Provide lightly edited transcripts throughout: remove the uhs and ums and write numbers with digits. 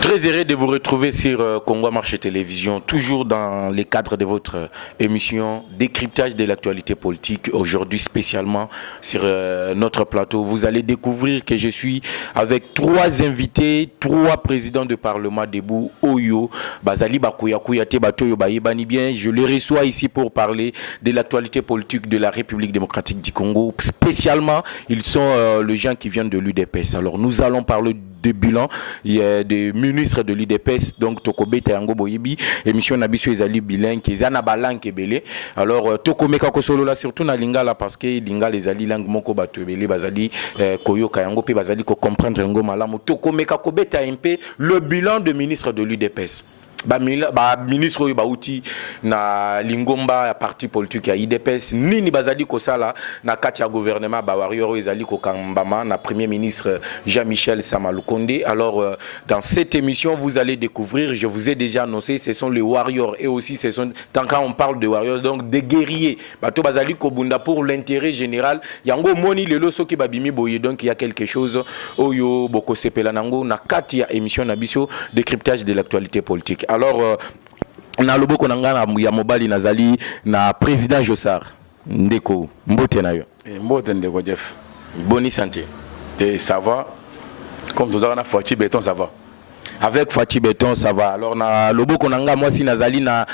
Très heureux de vous retrouver sur Congo Marche Télévision, toujours dans les cadres de votre émission Décryptage de l'actualité politique. Aujourd'hui spécialement sur notre plateau, vous allez découvrir que je suis avec trois invités, trois présidents de parlement debout, Oyo, Bazali Bakuya Kuyate Batoyo Bayebani bien. Je les reçois ici pour parler de l'actualité politique de la République démocratique du Congo. Spécialement, ils sont les gens qui viennent de l'UDPS. Alors nous allons parler de bilan, il y a des ministres de l'UDPS, donc Tokobe Tayango Boyebi, émission Nabiso Ezali bilingue, Kezana Balang Kebele. Alors Tokomeka Kosolo là, surtout na Lingala, parce que Lingala Ezali langue moko batubele, Bazali Koyo Kayango, pe Bazali ko comprendre Ngo Malamu. Tokomeka Kobe Tayempe, le bilan de ministre de l'UDPS. Ministre Bauti na Lingomba ya parti politique ya IDPS nini bazali kosala na kati ya gouvernement Bawario ezali kokambama na premier ministre Jean-Michel Samalukonde. Alors dans cette émission vous allez découvrir, je vous ai déjà annoncé, ce sont les warriors et aussi ce sont quand on parle de warriors donc des guerriers bato bazali kobunda pour l'intérêt général yango moni lelo soki babimi boye, donc il y a quelque chose oyo boko sepela nango na kati ya émission na biso décryptage de l'actualité politique. Alors, na loboko nanga ya mobali nazali na président Jossard Ndeko mbote na yo. Mbote Ndeko Jeff. Boni santé. Ça va. Comme nous avons Fati Béton, ça va. Avec Fati Béton, ça va. Alors na loboko nanga moi si nazali na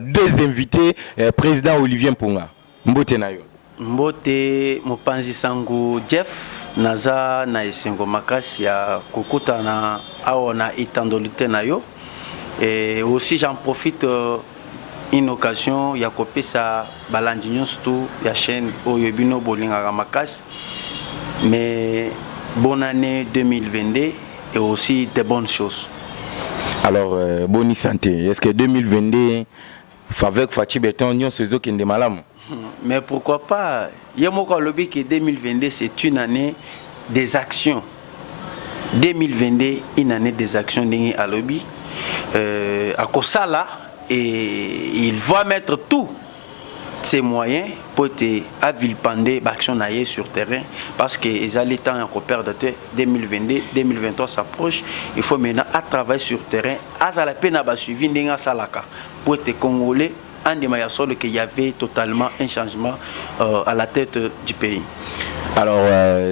deux invités, président Olivier Mpunga. Mbote na yo. Mbote Mopanzi Sangu Jeff. Naza na esengo makasi ya kukuta na aona itandolite na yo. Et aussi j'en profite une occasion ya kopesa balandinyo surtout ya chaîne Oyobino Bolinga Ramakas. Mais bonne année 2022 et aussi de bonnes choses. Alors bonne santé. Est-ce que 2022 avec Fati Béton nyon sezo kende malamu? Mais pourquoi pas? Yemoko lobi que 2022 c'est une année des actions. 2022 une année des actions dingi à lobby. À Kosala, et il va mettre tous ses moyens pour te avilpander l'action sur terrain parce que les allées temps encore perdre 2022 2023 s'approche. Il faut maintenant à travailler sur terrain à la peine à suivi n'enga salaka pour te congolais en démaillant qu'il y avait totalement un changement à la tête du pays. Alors,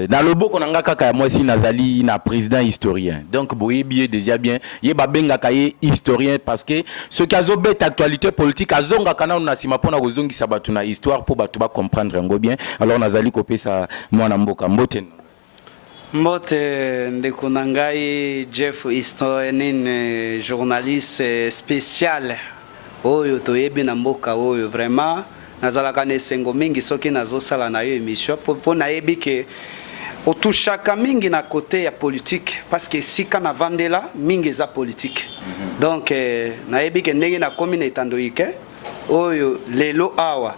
dans le beau qu'on a kaka moi si nazali na président historien. Donc boyebi déjà bien, yeba benga kaye historien parce que ce qui a zobet actualité politique azonga kana na sima pona kozongi sabatu na histoire pour batu ba comprendre ngo bien. Alors nazali kopé ça mwana mboka mbote. Mbote Ndeko nangai Jeff historien journaliste spécial. Oyo toyebi na mboka oyo vraiment nazalaka nesengo mingi soki nazosala na yo émission po nayebi ke otushaka mingi na côté ya politique parce que sika na vandela mingi za politique. Donc nayebi ke ndenge na komi na etandoike oyo lelo awa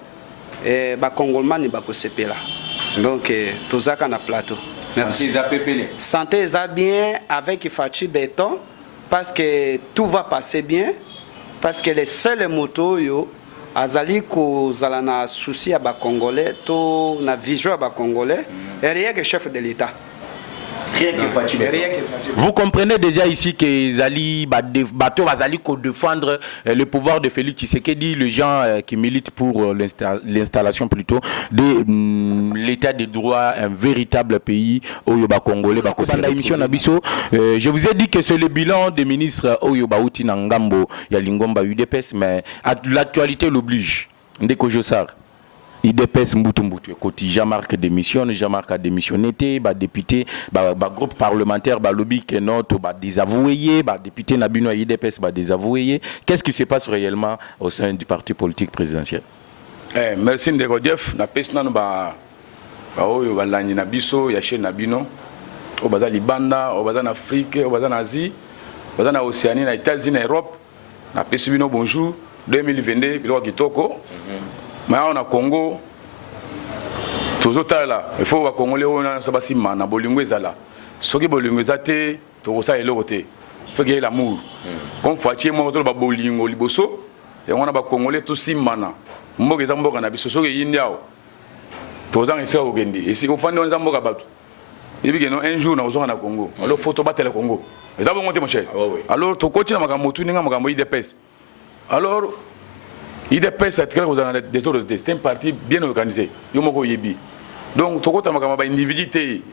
ba congolais ba kosepela. Donc tozaka na plateau. Merci. Santé za bien avec Fati Béton parce que tout va passer bien parce que les seuls motos yo azali ko zalana souci à ba congolais to na vision à ba congolais et rien que chef de l'état. Rien que Fati Béton. Vous comprenez déjà ici que Zali bateau Azali ko défendre le pouvoir de Félix Tshisekedi, les gens qui militent pour l'installation plutôt de l'état de droit, un véritable pays Oyoba congolais ba ko émission na biso. Je vous ai dit que c'est le bilan des ministres Oyoba Uti na Ngambo ya Lingomba UDPS, mais l'actualité l'oblige. Ndeko Jossard IDPS Mbutumbutu côté Jean-Marc démissionne, Jean-Marc a démissionné, bah député, bah groupe parlementaire, bah lobby que notre bah désavoué, bah député Nabino IDPS bah désavoué. Qu'est-ce qui se passe réellement au sein du parti politique présidentiel? Merci Ndeko Jeff, na pesna no ba oyo balani na biso ya chez Nabino, o baza Libanda, o baza en Afrique, o baza en Asie, o baza na Océanie, na États-Unis, na Europe. Na pesu bino bonjour 2022 biloko kitoko. Mais on a Congo, tous autres là, il faut que Congolais on a ça basi mana bolingo ezala. Soki bolingo ezate, to ça elo côté. Faut qu'il y ait l'amour. Comme Fati moi to ba bolingo liboso, et on a ba Congolais tout si mana. Mboka ezamboka na biso soki yindiao. To za ngisa okende. Et si ko fandi on zamboka batu. Il dit que non, un jour, nous sommes au Congo. Alors, il faut battre le Congo. Mais ça va monter, mon cher. Alors, tu continues à me IDPS. Alors, IDPS, c'est un parti bien organisé. Donc, tu continues à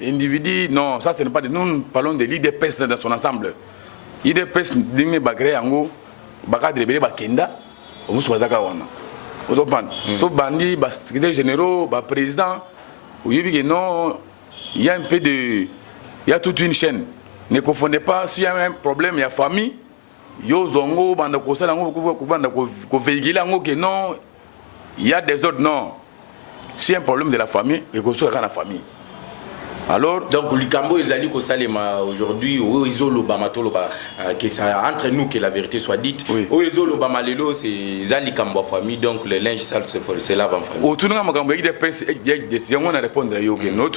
individu. Non, ça, ce n'est pas de. Nous parlons de l'IDPS dans son ensemble. IDPS, nous avons des Kenda. Nous sommes sauf bandit, secrétaire général, président, non, il y a un peu de. Il y a toute une chaîne. Ne confondez pas, s'il y a un problème, il y a famille. Yo zongo, banda kosala ko véhiculer que non, il y a des autres non. S'il y a un problème de la famille, il faut que la famille. Alors, donc, Lukambo et Zali Kosalema aujourd'hui, que ça entre nous que la vérité soit dite. Oezolo Bamalelo, c'est Zali Kambo famille, donc le linge sale se lave en famille. Au tournoi, il y a des pèses, il y a des questions à répondre à Yogi. Non,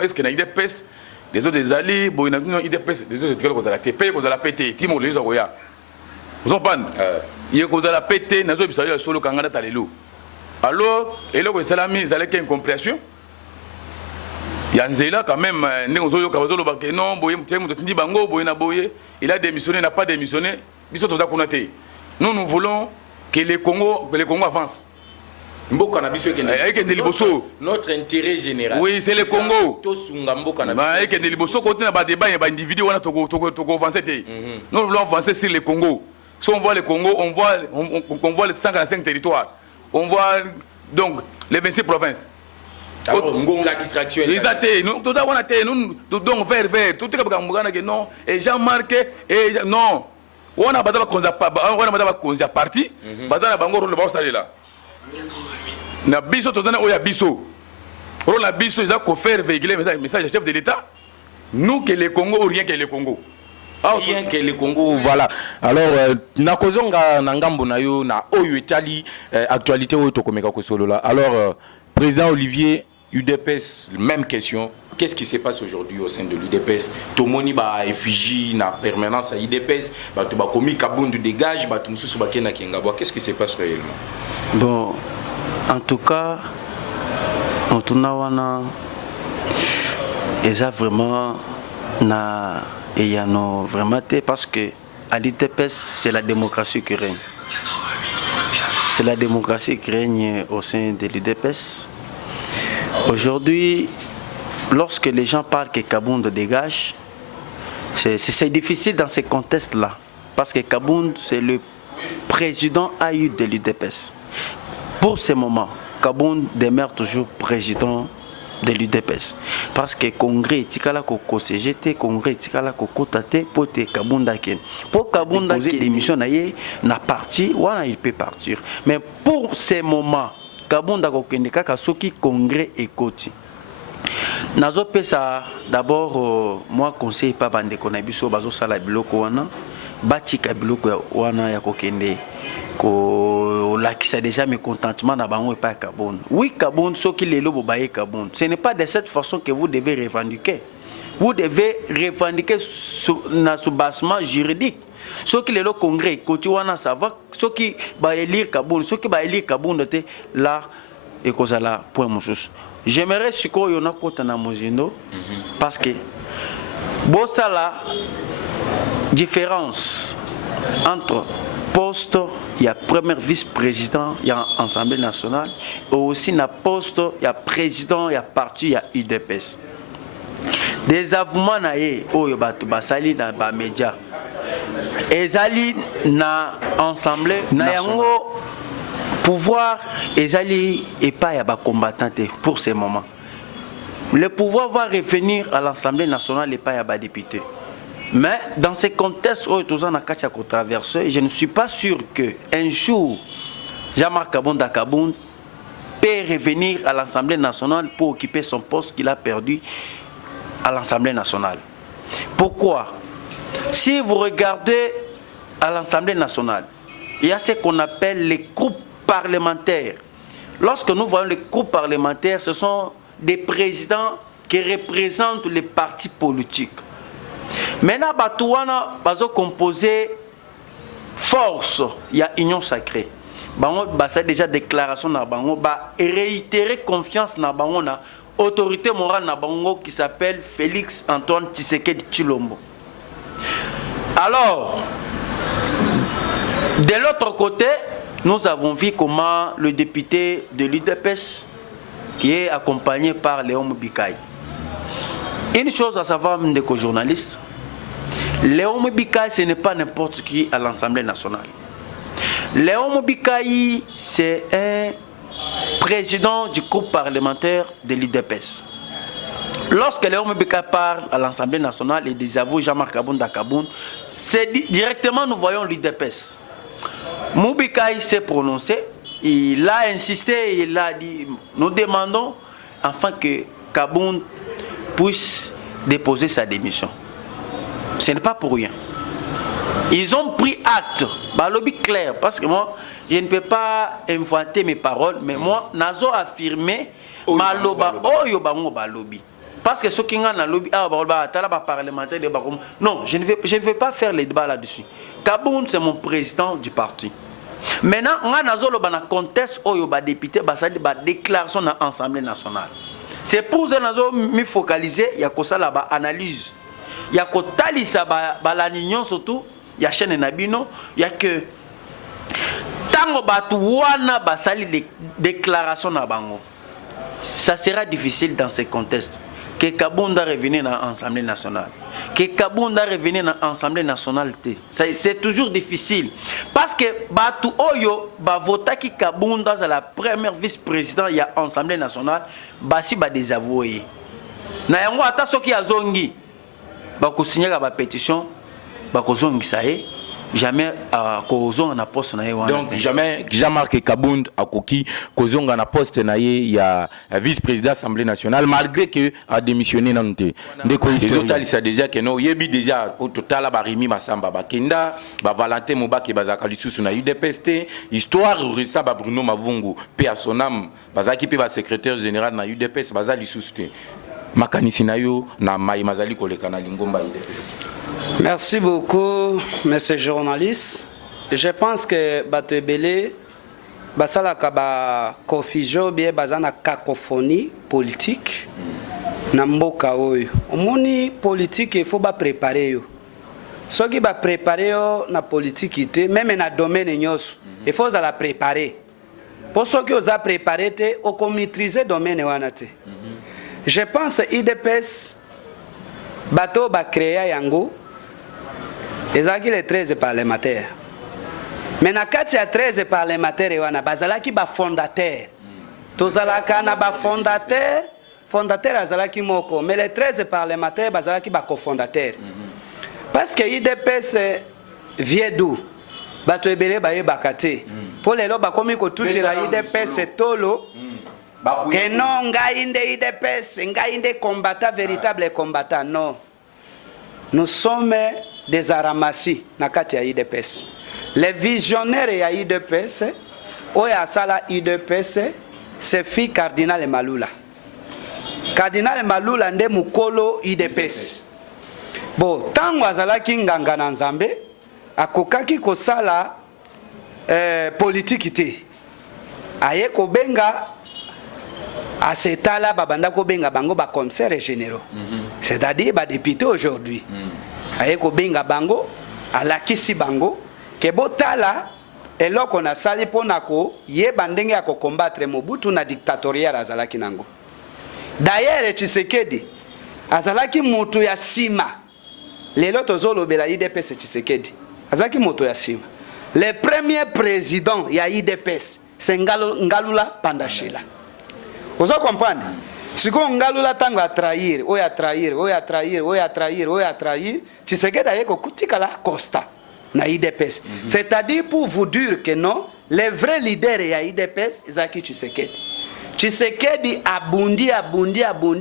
est-ce qu'il y a des pèses, des autres des alliés, il y a des pèses, des autres qui ont la TP, qui ont la PT, Timo, les Oya. Vous comprenez? Il y a la PT, nous avons solo Kangada Talelo. Alors, et là, c'est la mise, il y a une compréhension. Yanzela quand même, il a démissionné, n'a pas démissionné. Nous, nous voulons que le Congo avance. Notre intérêt général. Oui, c'est le Congo. Nous voulons avancer sur le Congo. Si on voit le Congo, on voit les 145 territoires. On voit donc les 26 provinces. Ngonga distraction. Nous donc vers tout est non et Jean-Marc et non. On a pas parti, bazana bango rôle ba là. Na biso to dana oya biso. Rôle la biso ils ont faire véhiculer message chef de l'État. Nous que le Congo ou rien que le Congo. Rien que le Congo, voilà. Alors, nakozonga nangambo na yo na oyo etali actualité oyo tokomeka ko solo là. Alors, président Olivier UDPS, même question. Qu'est-ce qui se passe aujourd'hui au sein de l'UDPS? Tomoni ba effigie na permanence à UDPS, ba to ba komi Kabundu dégage, ba tumususu ba kena kengabwa. Qu'est-ce qui se passe réellement? Bon, en tout cas, on tourne wana eza vraiment na et y a non vraiment parce que à l'UDPS c'est la démocratie qui règne. C'est la démocratie qui règne au sein de l'UDPS. Aujourd'hui, lorsque les gens parlent que Kabund dégage, c'est difficile dans ces contextes-là. Parce que Kabund, c'est le président AU de l'UDPS. Pour ce moment, Kabund demeure toujours président de l'UDPS. Parce que le Congrès, il CGT, Congrès, il pour Kabund. Pour Kabund, l'émission n'a parti, il peut partir. Mais pour ce moment, Kabunda kokende kaka soki congrès ekoti. Nazo pesa d'abord moi conseil pas bande ko na biso bazo sala biloko wana batika biloko wana ya kokende ko lakisa déjà mécontentement na bango pas Kabund. Oui Kabund soki lelo bobaye Kabund. Ce n'est pas de cette façon que vous devez revendiquer. Vous devez revendiquer na soubassement juridique. Ceux qui le congrès, côté wana ça va, ceux qui va élire Kabund, ceux qui va élire Kabund là et cause là point musus. J'aimerais ce qu'on y en a côté na mozindo parce que bon ça là différence entre poste il y a premier vice-président il y a Assemblée nationale et aussi na poste il y a président il y a parti il y a UDPS. Des avouements na ye oyo batu basali na ba média ezali na ensemble na yango pouvoir ezali et pas ya ba combattant pour ce moment. Le pouvoir va revenir à l'Assemblée nationale et pas ya ba député. Mais dans ces contextes où tous en a traversé, je ne suis pas sûr que un jour Jean-Marc Kabund peut revenir à l'Assemblée nationale pour occuper son poste qu'il a perdu à l'Assemblée nationale. Pourquoi? Si vous regardez à l'Assemblée nationale, il y a ce qu'on appelle les groupes parlementaires. Lorsque nous voyons les groupes parlementaires, ce sont des présidents qui représentent les partis politiques. Maintenant, Batouana va composer force, il y a union sacrée. C'est déjà déclaration na bango ba réitérer confiance na bango na autorité morale na bango qui s'appelle Félix Antoine Tshisekedi Tshilombo. Alors, de l'autre côté, nous avons vu comment le député de l'UDPS, qui est accompagné par Léon Mubikaï. Une chose à savoir, Ndeko journaliste, Léon Mubikaï, ce n'est pas n'importe qui à l'Assemblée nationale. Léon Mubikaï, c'est un président du groupe parlementaire de l'UDPS. Lorsque Léon Mubikaï parle à l'Assemblée nationale et désavoue Jean-Marc Kabounda Kaboun, c'est directement nous voyons l'UDPS. Mubikaï s'est prononcé, il a insisté, il a dit, nous demandons afin que Kaboun puisse déposer sa démission. Ce n'est pas pour rien. Ils ont pris acte, balobi clair, parce que moi, je ne peux pas inventer mes paroles, mais moi, nazo affirmé, maloba oyo bango balobi. Parce que ceux qui ont un lobby, parlementaire, non, je ne vais pas faire les débats là-dessus. Kaboun, c'est mon président du parti. Maintenant, on a un contexte où il y a des députés qui ont déclaration dans l'Assemblée nationale. C'est pour ça que nous me focaliser, il y a une analyse. Il y a l'union surtout, il y a chaîne Nabino, il y a que tant que des déclarations na bango, ça sera difficile dans ces contextes. Que Kabounda revienne dans l'Assemblée nationale. Que Kabounda revienne dans l'Assemblée nationale. C'est toujours difficile. Parce que Batu Oyo, vota qui Kabounda, c'est la première vice-présidente, il y a l'Assemblée nationale, Basi va désavouer. Na yango ata soki azongi, bako signer la pétition, bako zongi sae. Jamais kozonga na poste na ye wana. Donc jamais Jean-Marc Kabound akoki kozonga na poste na ye ya vice-président de l'Assemblée nationale malgré que a démissionné dans nté. Ndeko les autres ali ça déjà que non yebi déjà au total ba Rimi Masamba ba Kenda ba Valentin Mobaki bazaka lisusu na UDPS histoire resa ba Bruno Mavungu pe à son âme bazaki pe ba secrétaire général na UDPS bazali lisusu te. Makanisi na yo na mai mazali koleka na lingomba UDPS. Merci beaucoup, monsieur journaliste. Je pense que Bato Ebele, basalaka ba confusion bien bazana cacophonie politique na mboka oyo. Omoni politique il faut ba préparer yo. Soki ba préparer yo na politique ité même na domaine nyos, il faut la préparer. Pour ceux qui osa préparer te o ko maîtriser domaine wana te. Je pense IDPS bato ba créer yango ezaki les 13 parlementaires. Mais na kati ya 13 parlementaires wana bazalaki ba fondateur. Tozalaka na ba fondateur azalaki moko, mais les 13 parlementaires bazalaki ba cofondateur. Parce que IDPS vient d'où? Bato ebele baye bakate. Pour les loba komi ko tuti la IDPS tolo. Que non, ngaïnde IDPS, ngaïnde combattant, véritable combattant, non. Nous sommes des aramassis, nakati ya IDPS. Les visionnaires ya IDPS, oya sala IDPS, c'est fille cardinal Malula. Cardinal Malula nde mukolo IDPS. Bon, tango azalaki nganga na Nzambe, akokaki kosala politique te. Aye kobenga à cet là babanda ko benga bango ba commissaires généraux, c'est-à-dire ba député aujourd'hui. Aye ko benga bango alakisi bango ke botala eloko na sali ponako ye bandenge ya ko combattre Mobutu na dictatorial azalaki nango. D'ailleurs Tshisekedi azalaki moto ya sima lelo tozolo bela IDPS Tshisekedi azalaki moto ya sima. Le premier président ya IDPS c'est Ngalula Pandashila. Vous comprenez? Si on Ngalula tango a trahir, oya trahir, Tshisekedi a yeko kutika la Costa na IDPS. C'est-à-dire pour vous dire que non, les vrais leaders ya IDPS Zaki Tshisekedi. Tshisekedi abundi,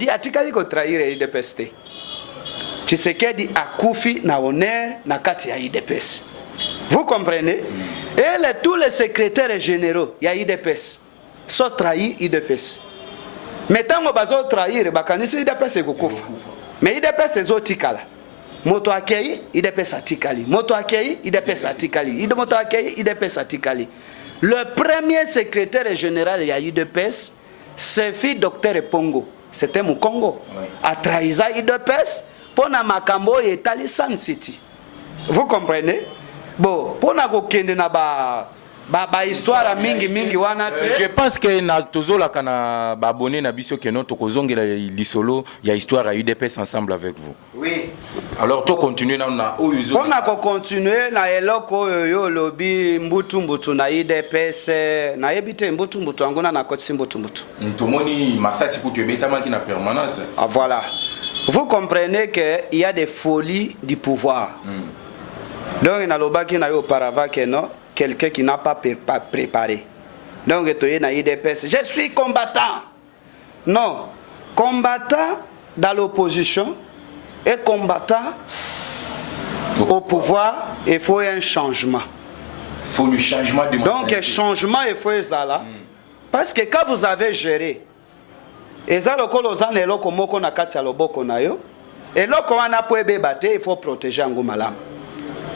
atikali ko trahir IDPS te. Tshisekedi akufi na honneur na kati ya IDPS. Vous comprenez? Et tous les secrétaires généraux ya IDPS sont trahis IDPS. Mais tant que bazo trahir bakanisi IDPS ekokufa. Mais IDPS ezotikala. Moto akei IDPS atikali. Moto akei IDPS atikali. Moto akei IDPS atikali. Le premier secrétaire général ya IDPS c'est fils docteur Pongo. c'était mon Congo. A trahisa IDPS pour na makambo etali Sun City. Vous comprenez? Bon, pour na kokende na ba histoire mingi wana te. Je pense que na tozola kana ba abonné na biso que non tokozongela lisolo ya histoire à UDPS ensemble avec vous. Oui. Alors to continuer na oyo pour na ko continuer na eloko yo lobi mbutu na UDPS na yebite mbutu angona na kotsi mbutu. Tomoni masasi pour te betama qui na permanence. Ah voilà. Vous comprenez que il y a des folies du pouvoir. Donc na lobaki na yo auparavant que non quelqu'un qui n'a pas préparé. Donc, je suis combattant. Non. Combattant dans l'opposition et combattant au pouvoir, il faut un changement. Il faut le changement de mentalité. Donc, changement, il faut ça là. Parce que quand vous avez géré, il faut protéger Ngo Malam.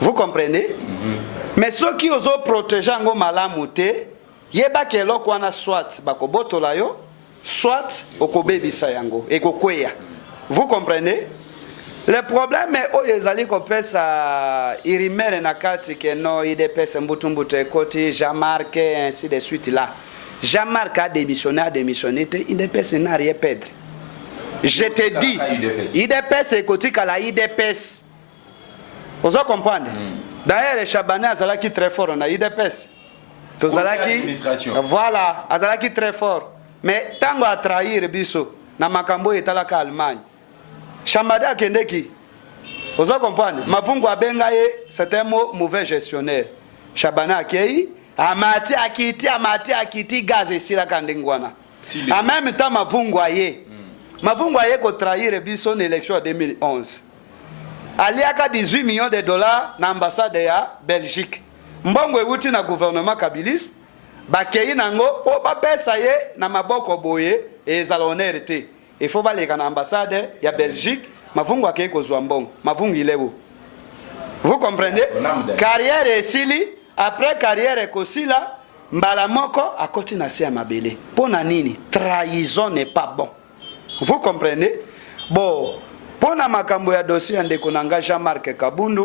Vous comprenez? Mais ceux qui osent protéger Ngo Malamu te, yeba ke eloko wana soit bakobotola yo, soit okobebisa yango, ekokweya. Vous comprenez? Le problème est oyo ezali kopesa irimere na kati ke no IDPS mbutu ekoti Jean-Marc ainsi de suite là. Jean-Marc a démissionné te, IDPS n'a rien perdre. Je te dis, IDPS ekoti kala IDPS. Vous comprenez? D'ailleurs, Chabane Azalaki très fort, on a IDPS. Voilà, Azalaki très fort. Mais tant qu'on a trahi Bisso, na makambo etalaka Allemagne. Chamada Kendeki. Vous comprenez? Mavungu Abengaye, c'est un mot mauvais gestionnaire. Chabane Akei, Amati Akiti, gaz ici la Kandingwana. En même temps, Mavungu Aye. Mavungu Aye ko trahir Bisso en élection en 2011. Aliaka 18 millions de dollars na ambassade ya Belgique. Mbongo ewuti na gouvernement kabilis, bakei nango po bapesa ye na maboko boye ezala honneur te. Il faut baleka na ambassade ya Belgique, mavungu akei kozwa mbongo, mavungu ilewo. Vous comprenez? Carrière esili, après carrière ekosila, mbala moko akoti na se mabele. Pona nini? Trahison n'est pas bon. Vous comprenez? Bon, pour la makambo ya dossier de Konanga Jean-Marc Kabundu,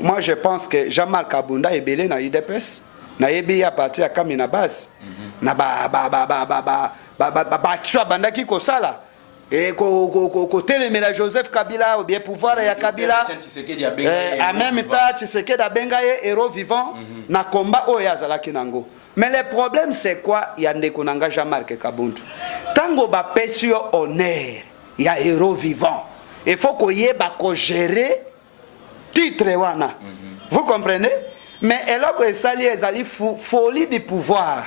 moi je pense que Jean-Marc Kabunda est belé na UDPS, na yebi ya parti ya Kamina Bas, na action bandaki ko sala et ko telemela Joseph Kabila ou bien pouvoir ya Kabila en même temps Tshisekedi abengaye héros vivant na combat oya zalaki nango. Mais le problème c'est quoi? Ya Konanga Jean-Marc Kabundu. Tango ba pesio honneur, ya héros vivant. Il faut qu'on y ait gérer titre wana. Vous comprenez? Mais alors que ça lié ezali folie du pouvoir.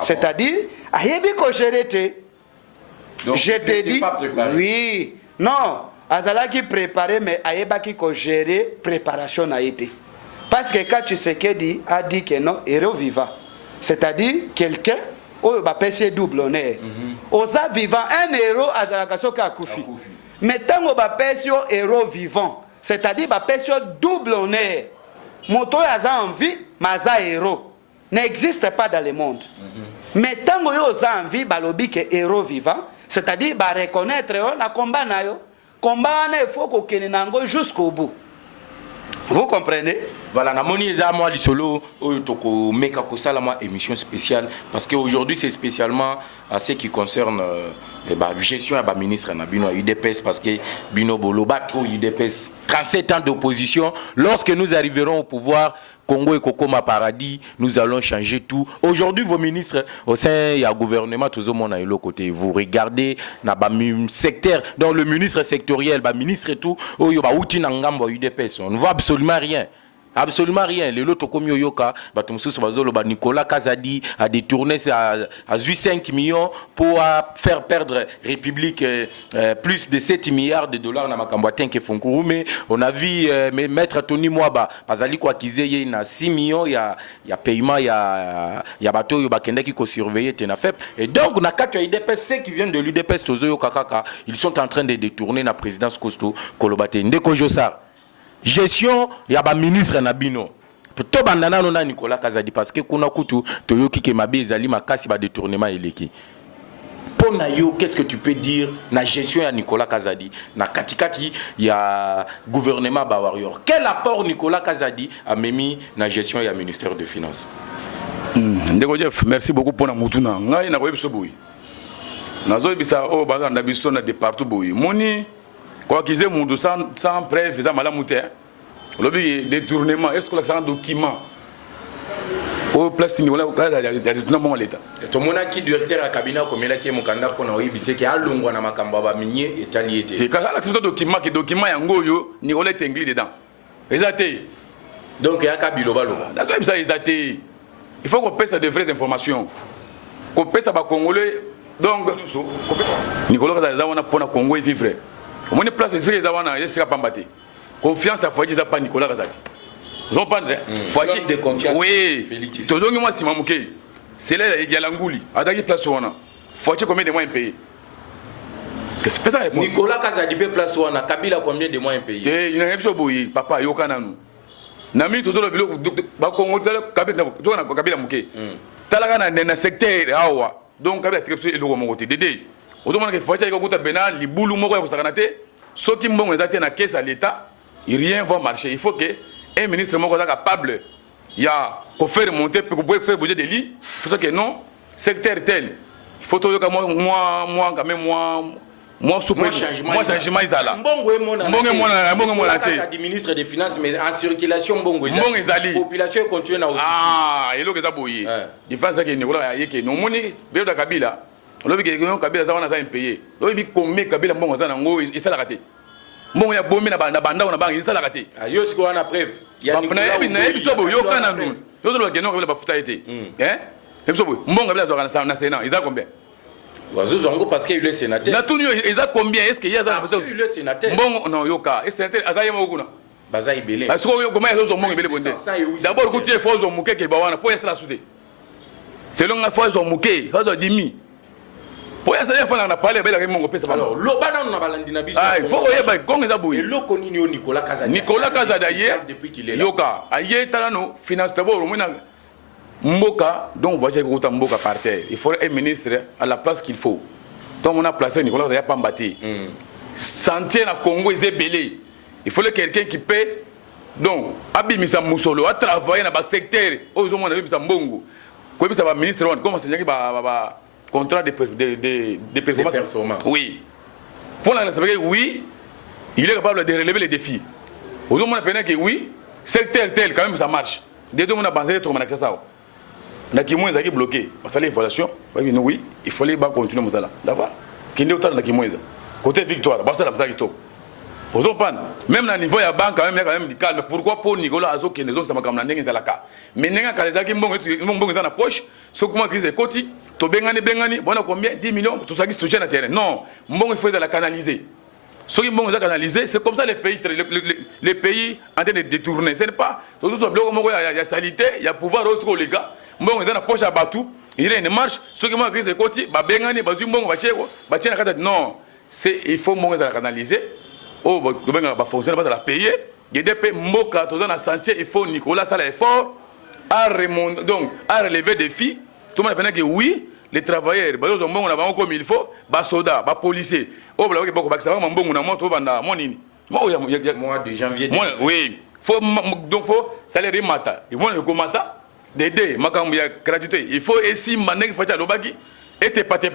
C'est-à-dire ayebi ko gérer te. Donc je te dis oui. Non, azala qui préparer mais ayeba qui ko gérer préparation na été. Parce que quand Tshisekedi a dit que non, héros vivant. C'est-à-dire quelqu'un oyo ba pese double honneur. Oza vivant un héros azala kasoka akufi. Mais tant que bapesi yo héros vivant, c'est-à-dire bapesi yo double honneur, moto yaza en vie, maza héros, n'existe pas dans le monde. Mais tant que yo za en vie, balobi que héros vivant, c'est-à-dire ba reconnaître yo na combat na yo, combat na il faut ko kene nango jusqu'au bout. Vous comprenez? Voilà, na moni eza moi lisolo oyo toko meka ko sala moi émission spéciale parce que aujourd'hui c'est spécialement à ce qui concerne gestion à ministre na bino UDPS parce que bino boloba trop UDPS 37 ans d'opposition lorsque nous arriverons au pouvoir Congo et Kokoma paradis, nous allons changer tout. Aujourd'hui, vos ministres au sein du gouvernement, tous au monde à l'autre côté, vous regardez na secteur, dans le ministre sectoriel, ministre et tout, on ne voit absolument rien. Absolument rien. Les autres comme Yoyoka, Nicolas Kazadi a détourné à 5 millions pour faire perdre la République plus de 7 milliards de dollars dans Makamboaten qui font courir. On a vu Maître Tony Mwaba, Pazali quoi qu'ils aient, il y a 6 millions, il y a paiement, il y a bateau, il y a Bakenda qui surveille, et donc on a 4 UDPS, ceux qui viennent de l'UDPS, ils sont en train de détourner la présidence Costo Kolobate. Ndeko Jossar. Gestion ya ba ministre na bino to bandana na Nicolas Kazadi parce que kuna kutu toyoki ke mabe ezali makasi ba détournement eleki Pour Nayo, qu'est-ce que tu peux dire la gestion de Nicolas Kazadi, na katikati il y a gouvernement Bawarior. Quel apport Nicolas Kazadi a mis la gestion du ministère des Finances? Ndeko Jeff, merci beaucoup pour la moutuna. Ngai na koyebi so boyi. Nazo bisa o baza na biso na de partout boyi. Moni quoi qu'ils aient mundu sans preuve, ça malamu te. Lobi détournement, est-ce que là c'est un document? Au plastique wala kala ya détournement l'état. To mona ki directeur à cabinet comme là qui est mukanda pour na oyebise ki alongwa na makamba ba minye etaliete. C'est quand là c'est un document yango yo Nicolas Tengli dedans. Exacté. Donc il y a kabilo balo. Nazo bisa exacté. Il faut qu'on pèse de vraies informations. Qu'on pèse à Congolais. Donc, Nicolas Kazadi pour Congo et vivre. On est place ici, les avons pas battu. Confiance à Fouadji, ça pas Nicolas Kazadi. Ils ont pas de confiance. Oui. Tout le monde si mamouké. C'est là il y a l'angouli. À d'ailleurs place où on a. Fouadji combien de mois impayé? Qu'est-ce que ça répond? Nicolas Kazadi peut place où on a. Kabila combien de mois impayé? Il y a un peu de papa yoka nanou. Nami toujours le bilo ba Congo Kabila mouké. Talaka na secteur awa. Donc Kabila très le mo côté dédé. Autrement que Fouadji ko kuta bena libulu moko ya kosakanate. Soki mbongo ezate na caisse à l'état, rien va marcher. Il faut que un ministre moko soit capable de faire monter pour faire bouger des lits. Il faut que non secteur tel. Il faut toujours que moi quand même moi changement izala. Mbongo mona te. Ministre des Finances mais en circulation mbongo ezali. Population continue na aussi. Ah, elo keza boyi. Il faut ça que Nicolas yeke no moni be da Kabila. Lobi ke Kabila za wana za impayé. Lobi combien Kabila mbongo za ngo isala kate. Mbongo ya bombi na banda na bangi isala kate. Yo siko wana preuve. Ya Nicolas na biso bo yo kana nu. Yo lo ke no Kabila ba futa été. Biso bo mbongo Kabila za na Sénat, ils a combien? Parce qu'il est sénateur. Na tunu ils a combien? Est-ce qu'il y a ça? Il est sénateur. Mbongo non yoka. Est sénateur azaya mo kuna. Baza ibele. Parce que comment ils ont mbongo ibele bonde. D'abord quand tu es faux au muke ke bawana pour être la soudé. Selon la fois au muke, ça doit dimi. Pour essayer de faire parler avec mon pèse. Alors, l'obana n'a pas l'andina biso. Ah, il faut que y ait Congo Zaboué. Et l'eau connu Nicolas Kazadi. Nicolas Kazadi depuis qu'il est là. Yoka, aïe talano finance d'abord au Mboka, donc voyez que Mboka par terre. Il faut un ministre à la place qu'il faut. Donc on a placé Nicolas Kazadi pas bâti. Sentir la Congo est belé. Il faut quelqu'un qui peut donc abimisa musolo à travailler dans le secteur. Aux hommes on a vu ça mbongo. Quoi ça va ministre comment c'est que ba contrat de performance. Oui. Pour la oui, il est capable de relever les défis. Aujourd'hui, on a pensé que oui, secteur tel, quand même, ça marche. Dès que on a pensé que ça n'a qui moins bloqué. Parce que l'évaluation, oui, il fallait continuer ça. D'accord? Qui n'est autant qui moins. Côté victoire, ça la qui top. Même à niveau de la banque, il y a quand même du calme. Pourquoi pour Nicolas Azo qui ne sont pas comme la nègre dans la cas? Mais nègre quand les gens qui ont dans la poche, ce comment crise est côté, tu bengani, bon combien 10 millions, tout ça qui se touche à la terre. Non, il faut la canaliser. Ce qui est canaliser, c'est comme ça les pays en train de détourner. Ce n'est pas tout ça il y a salité, il y a pouvoir autre les gars. Bon dans la poche à Batou, il y a une marche, ce qui est crise est côté, bengani, non, c'est il faut la canaliser. Oh, va fonctionner pas de la payer. Il y a des moka, tout dans sentier, il faut Nicolas ça l'effort à remonter, donc à relever des défis. Tout le monde pense que oui, les travailleurs, bah ils ont comme il faut, bah soldats, bah policiers. Oh, bah beaucoup bah ça va mon bon na moto banda monini. Mois de janvier. Oui, faut donc faut salaire mata. Ils vont le comata d'aider makambu ya gratuité. Il faut essayer manek facha lobaki et te pate.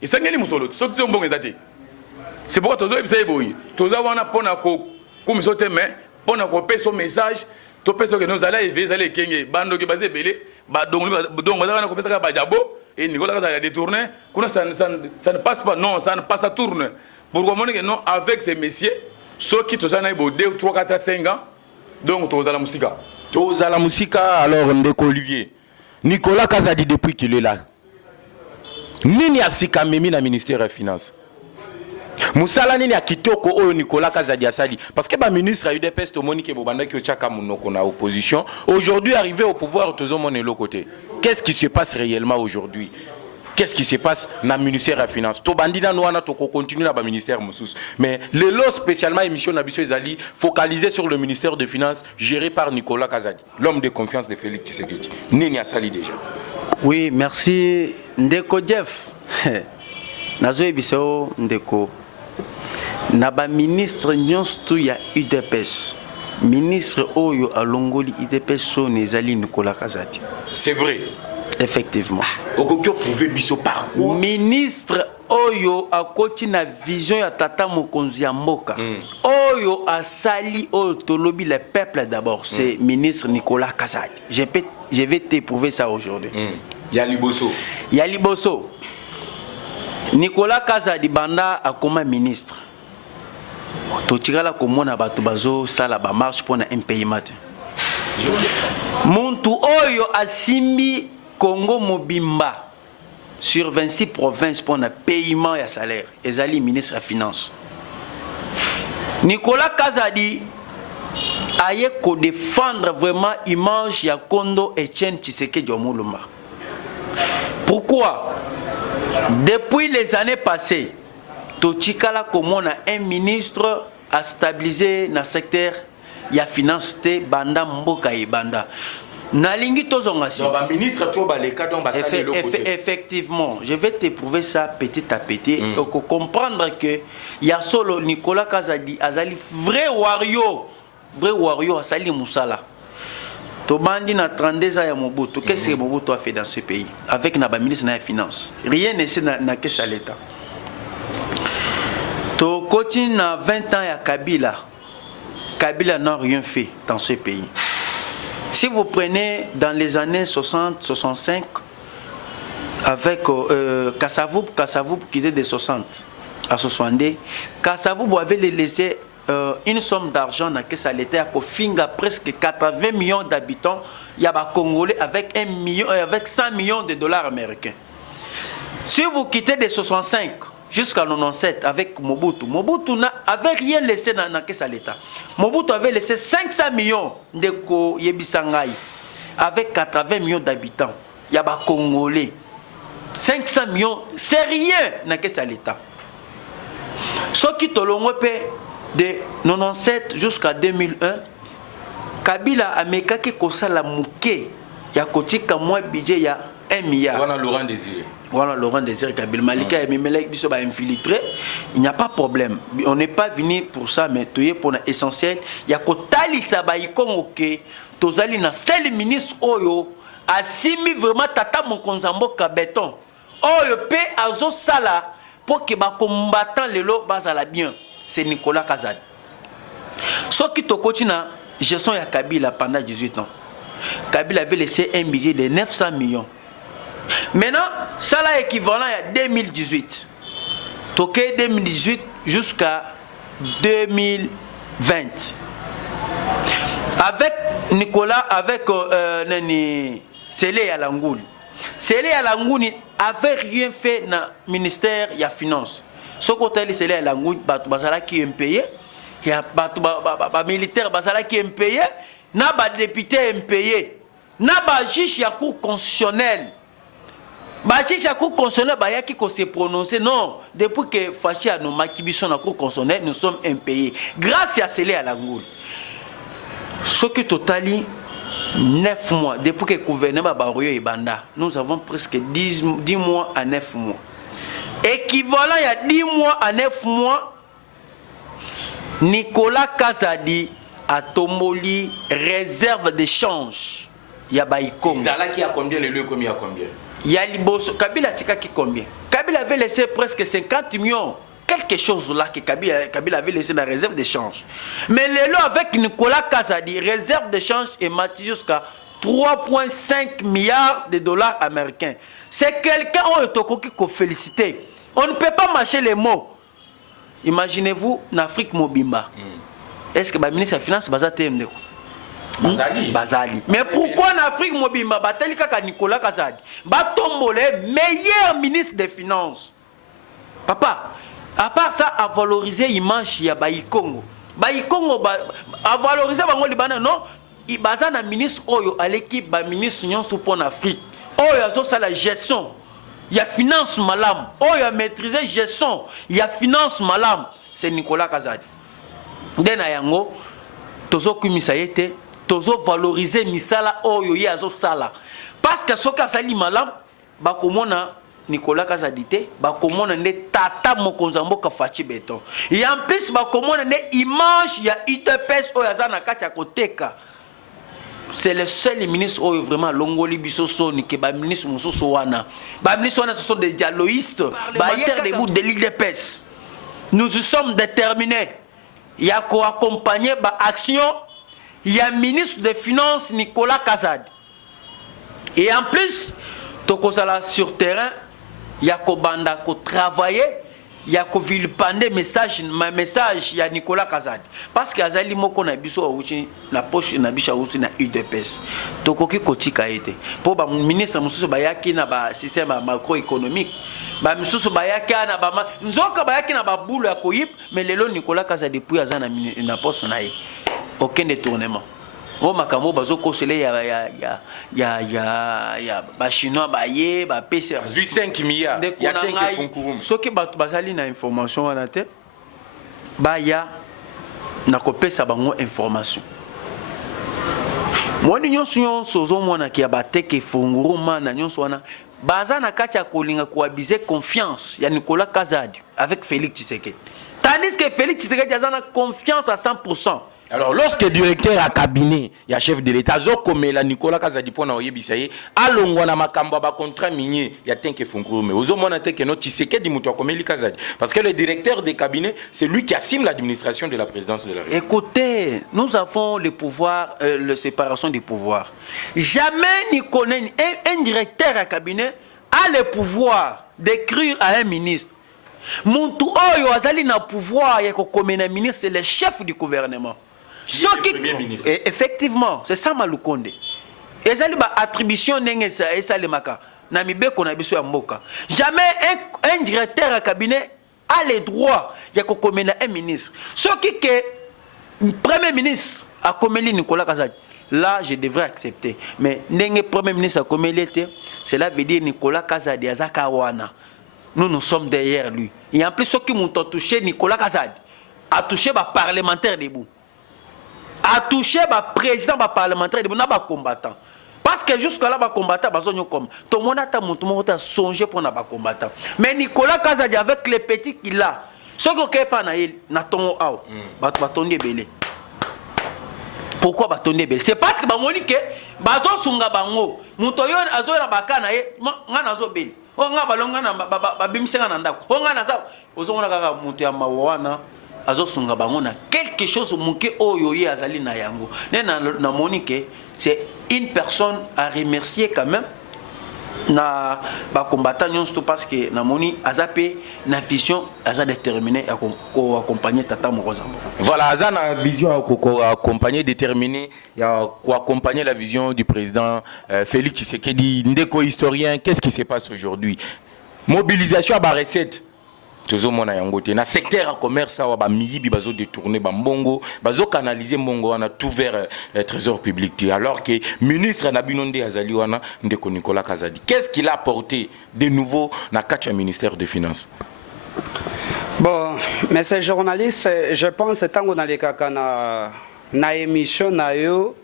Et ça ngeli musolo. Ce qui sont bon ezati. C'est pourquoi tous les gens tous les gens pour comme ils sont mais pour son message tout personne que nous allons kenye bando qui basé belé donc bazana ko pesa ba jabo et Nicolas a détourné ça ne passe pas non ça ne passe ça tourne pourquoi mon que non avec ces messieurs ceux qui tous en 2 ou 3 4 5 ans donc tous à la musique alors Ndeko Olivier Nicolas Kazadi depuis qu'il est là nini asika memi na ministère des finances Musala nini akitoko oyo Nicolas Kazadi asali parce que ba ministre a eu des pestes Monique Bobanda qui ochaka munoko na opposition aujourd'hui arrivé au pouvoir tous mon l'autre côté qu'est-ce qui se passe réellement aujourd'hui qu'est-ce qui se passe dans le ministère des finances to bandina no wana to continue na ba ministère musus mais le lot spécialement émission na biso ezali focalisé sur le ministère des finances géré par Nicolas Kazadi l'homme de confiance de Félix Tshisekedi nini asali déjà. Oui, merci Ndeko Jeff. nazo ebisao ndeko na ba ministre nyonso ya UDPS ministre oyo alongoli UDPS so nezali Nicolas Kazadi. C'est vrai. Effectivement. Okokyo prouver biso par quoi? Ministre oyo akoti na vision ya tata mokonzi ya mboka. Oyo asali oyo tolobi le peuple d'abord, c'est ministre Nicolas Kazadi. Je vais t'éprouver ça aujourd'hui. Yaliboso. Yaliboso. Nicolas Kazadi banda akoma ministre. Totikala komona bato bazo sala ba marche pour un paiement. Muntu oyo asimbi Congo Mobimba sur 26 provinces pour un paiement ya salaire. Ezali ministre de Finance. Nicolas Kazadi aye ko défendre vraiment image ya Kondo Etienne Tshisekedi Omulumba. Pourquoi? Depuis les années passées, Tochikala komona un ministre a stabilisé dans le secteur ya finance te banda mboka e banda. Nalingi tozongasi. Donc ministre tu ba les cas donc effectivement, je vais te prouver ça petit à petit et comprendre que ya solo Nicolas Kazadi azali vrai wario asali musala. Tobandi na 32 ans ya Mobutu, qu'est-ce que Mobutu a fait dans ce pays avec na ba ministre na finance. Rien n'est na caisse à l'état. To continue na 20 ans ya Kabila. Kabila n'a rien fait dans ce pays. Si vous prenez dans les années 60-65 avec Kassavoub qui était de 60 à 62, Kassavoub avait laissé une somme d'argent dans laquelle ça l'était à Kofinga presque 80 millions d'habitants. Il y a des Congolais avec 100 millions de dollars américains. Si vous quittez de 65 jusqu'à 97 avec Mobutu, Mobutu n'avait rien laissé dans la caisse à l'État. Mobutu avait laissé 500 millions de Yebisangaï avec 80 millions d'habitants. Il y a des Congolais. 500 millions, c'est rien dans la caisse à l'État. Ce qui est de 97 jusqu'à 2001, Kabila a mekaki kosala muke ya kotika moi budget ya 1 milliard. Voilà Laurent Désiré. Voilà Laurent Désiré Kabila. Malika et Mimelek biso ba infiltré, il n'y a pas de problème. On n'est pas venu pour ça, mais toye pour l'essentiel. Il y a kotalisa ba ikongo ke tozali na seul ministre oyo asimi vraiment tata mokonzambo ka béton. Oyo pe azo sala pour que ba combattant lelo bazala bien. C'est Nicolas Kazadi. Ce qui te continue na gestion ya Kabila pendant 18 ans. Kabila avait laissé un budget de 900 millions. Maintenant, ça là équivalent à 2018. Toké 2018 jusqu'à 2020. Avec Nicolas, avec Sélé Alangouli. Sélé Alangouli avait rien fait dans le ministère de la Finance. Ce côté Sélé Alangouli, Bazala qui est payé, il y a des militaires qui est payé, il y a des députés payés, il y a des juges à cour constitutionnelle. Les juges à cour constitutionnelle, qui se prononcer. Non, depuis que Fachi a nommé Kibiso na cour constitutionnelle, nous sommes impayés. Grâce à Sélé Alangouli. Ce qui totali 9 mois, depuis que le gouvernement Baroyo et Banda, nous avons presque 10 mois à 9 mois. Équivalent il y a 10 mois à 9 mois, Nicolas Kazadi a tomboli réserve d'échange. Il y a Baïkom. Zala qui a combien, le lieu combien à combien? Il y a Liboso. Kabila Tika qui combien? Kabila avait laissé presque 50 millions. Quelque chose là que Kabila avait laissé dans la réserve d'échange. Mais le lot avec Nicolas Kazadi, réserve d'échange est matée jusqu'à 3,5 milliards de dollars américains. C'est quelqu'un qui faut féliciter. On ne peut pas mâcher les mots. Imaginez-vous, en Afrique Mobimba. Est-ce que le ministre de la Finance Bazali. Bazali. Mais pourquoi en Afrique Mobimba, Nicolas Kazadi, Batombole, meilleur ministre des Finances? Papa, à part ça, à valoriser l'image de Baïkongo. Baïkongo, à valoriser Bango non, il y a un ministre à l'équipe, un ministre pour l'Afrique. Il y a la gestion. Il y a finance malam. Il y a maîtrisé la gestion. Il y a finance malam. C'est Nicolas Kazadi. Dena yango, tozo kumisayete, tozo valoriser misala oyo yazo sala. Parce que ce qui a sali malam, bakomona Nicolas Kazadité, bah comment on est tata mokonzamboka fachi béton. Et en plus, bah comment on est image, il y a UTPS au yazana kacha koteka. C'est le seul ministre où vraiment Longoli Bissoso ni que bah ministre Moussoso wana. Bah ministre wana ce sont des dialoguistes, parlementaires des bouts de l'UTPS. Nous sommes déterminés. Il y a quoi accompagner bah action. Il y a ministre des Finances Nicolas Kazad. Et en plus, tokosala sur terrain. Il y a Kobanda qui travailler, il y a Kovilpande message, ma message, il y a Nicolas Kazad. Parce que Azali Moko na biso awuchi na poche na bisha awuchi na UDPS. Tokoki kotika ete. Pour ba ministre mususu bayaki na ba système macroéconomique. Ba mususu bayaki na ba nzoka bayaki na ba boule ya koyip, mais lelo Nicolas Kazad depuis azana na poste na ye. Aucun détournement. Oh makamo bazo kosele ya ba chinois ba ye ba pc 5 milliards ya tenke funkurum soki bato bazali na information wana te ba ya na kopesa bango information moni nyonso sozo mona ki ya bateke funguruma na nyonso wana baza na kati ya kolinga koabiser confiance ya Nicolas Kazadi avec Félix Tshisekedi tandis que Félix Tshisekedi a na confiance à 100%. Alors, lorsque directeur à cabinet, il y a chef de l'État, Zokomela Nicolas Kazadi pona oyebisaye, alongwana makambo ba contrat minier, il y a tenke funkurume. Mais ozo mona teke no Tshisekedi muto akomeli Kazadi. Parce que le directeur des cabinets, c'est lui qui assigne l'administration de la présidence de la République. Écoutez, nous avons le pouvoir, la séparation des pouvoirs. Jamais ni connaît un directeur à cabinet a le pouvoir d'écrire à un ministre. Muntu oyo azali na pouvoir ya kokomena ministre, c'est le chef du gouvernement. Qui est le premier ministre. Effectivement, c'est ça Malukonde. Et ça ba attribution nenge ça le maka. Na mibeko na biso ya mboka. Jamais un directeur à cabinet a le droit ya kokomena un ministre. Ce qui que premier ministre a komeli Nicolas Kazadi. Là, je devrais accepter. Mais nenge premier ministre a komeli te, cela veut dire Nicolas Kazadi azaka wana. Nous sommes derrière lui. Et en plus ceux qui m'ont touché Nicolas Kazadi a touché ba parlementaire debout. A touché le président parlementaire de mon combattant. Parce que jusqu'à là, les combattants, comme tout le monde a songé pour les combattants. Mais Nicolas Kazadi, avec les petits qu'il a, ce qui est pas na ton bâtonnier belé. Pourquoi bâtonnier belé? C'est parce que Monique, bazo sunga bango, mutoyo azo na bakana ye, ngana zo belé. On nga balonga na babimsenga na ndako. On nga na za, ozonga kaka muto ya mawana. Azosunga bangona quelque chose muke oyo ye azali na yango na monique c'est une personne à remercier quand même na ba combattant nyonso parce que na moni azapé na vision aza déterminé à accompagner tata Mokozambo. Voilà, aza na vision à accompagner déterminé à accompagner la vision du président Félix Tshisekedi. Ndeko historien, qu'est-ce qui se passe aujourd'hui? Mobilisation à ba recette. Toujours mon ayangote na secteur commerce wa ba miyibi bazo détourner ba mbongo bazo canaliser mbongo wana tout vers trésor public alors que ministre na binonde azali wana ndeko Nicolas Kazadi. Qu'est-ce qu'il a apporté de nouveau na kacha ministère des finances? Bon, mais ces journalistes, je pense que tant qu'on a les kaka na émission na yo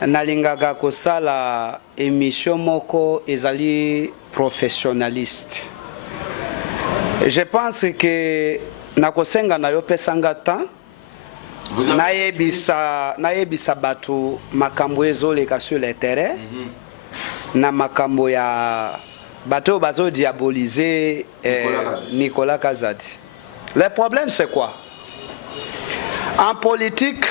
na lingaka ko sala émission moko ezali professionnaliste. Je pense que nakosenga na yo pesanga temps naebisa bato makambo ezoleka sur le terrain na makambo ya bato bazo diaboliser Nicolas Kazadi. Le problème c'est quoi? En politique,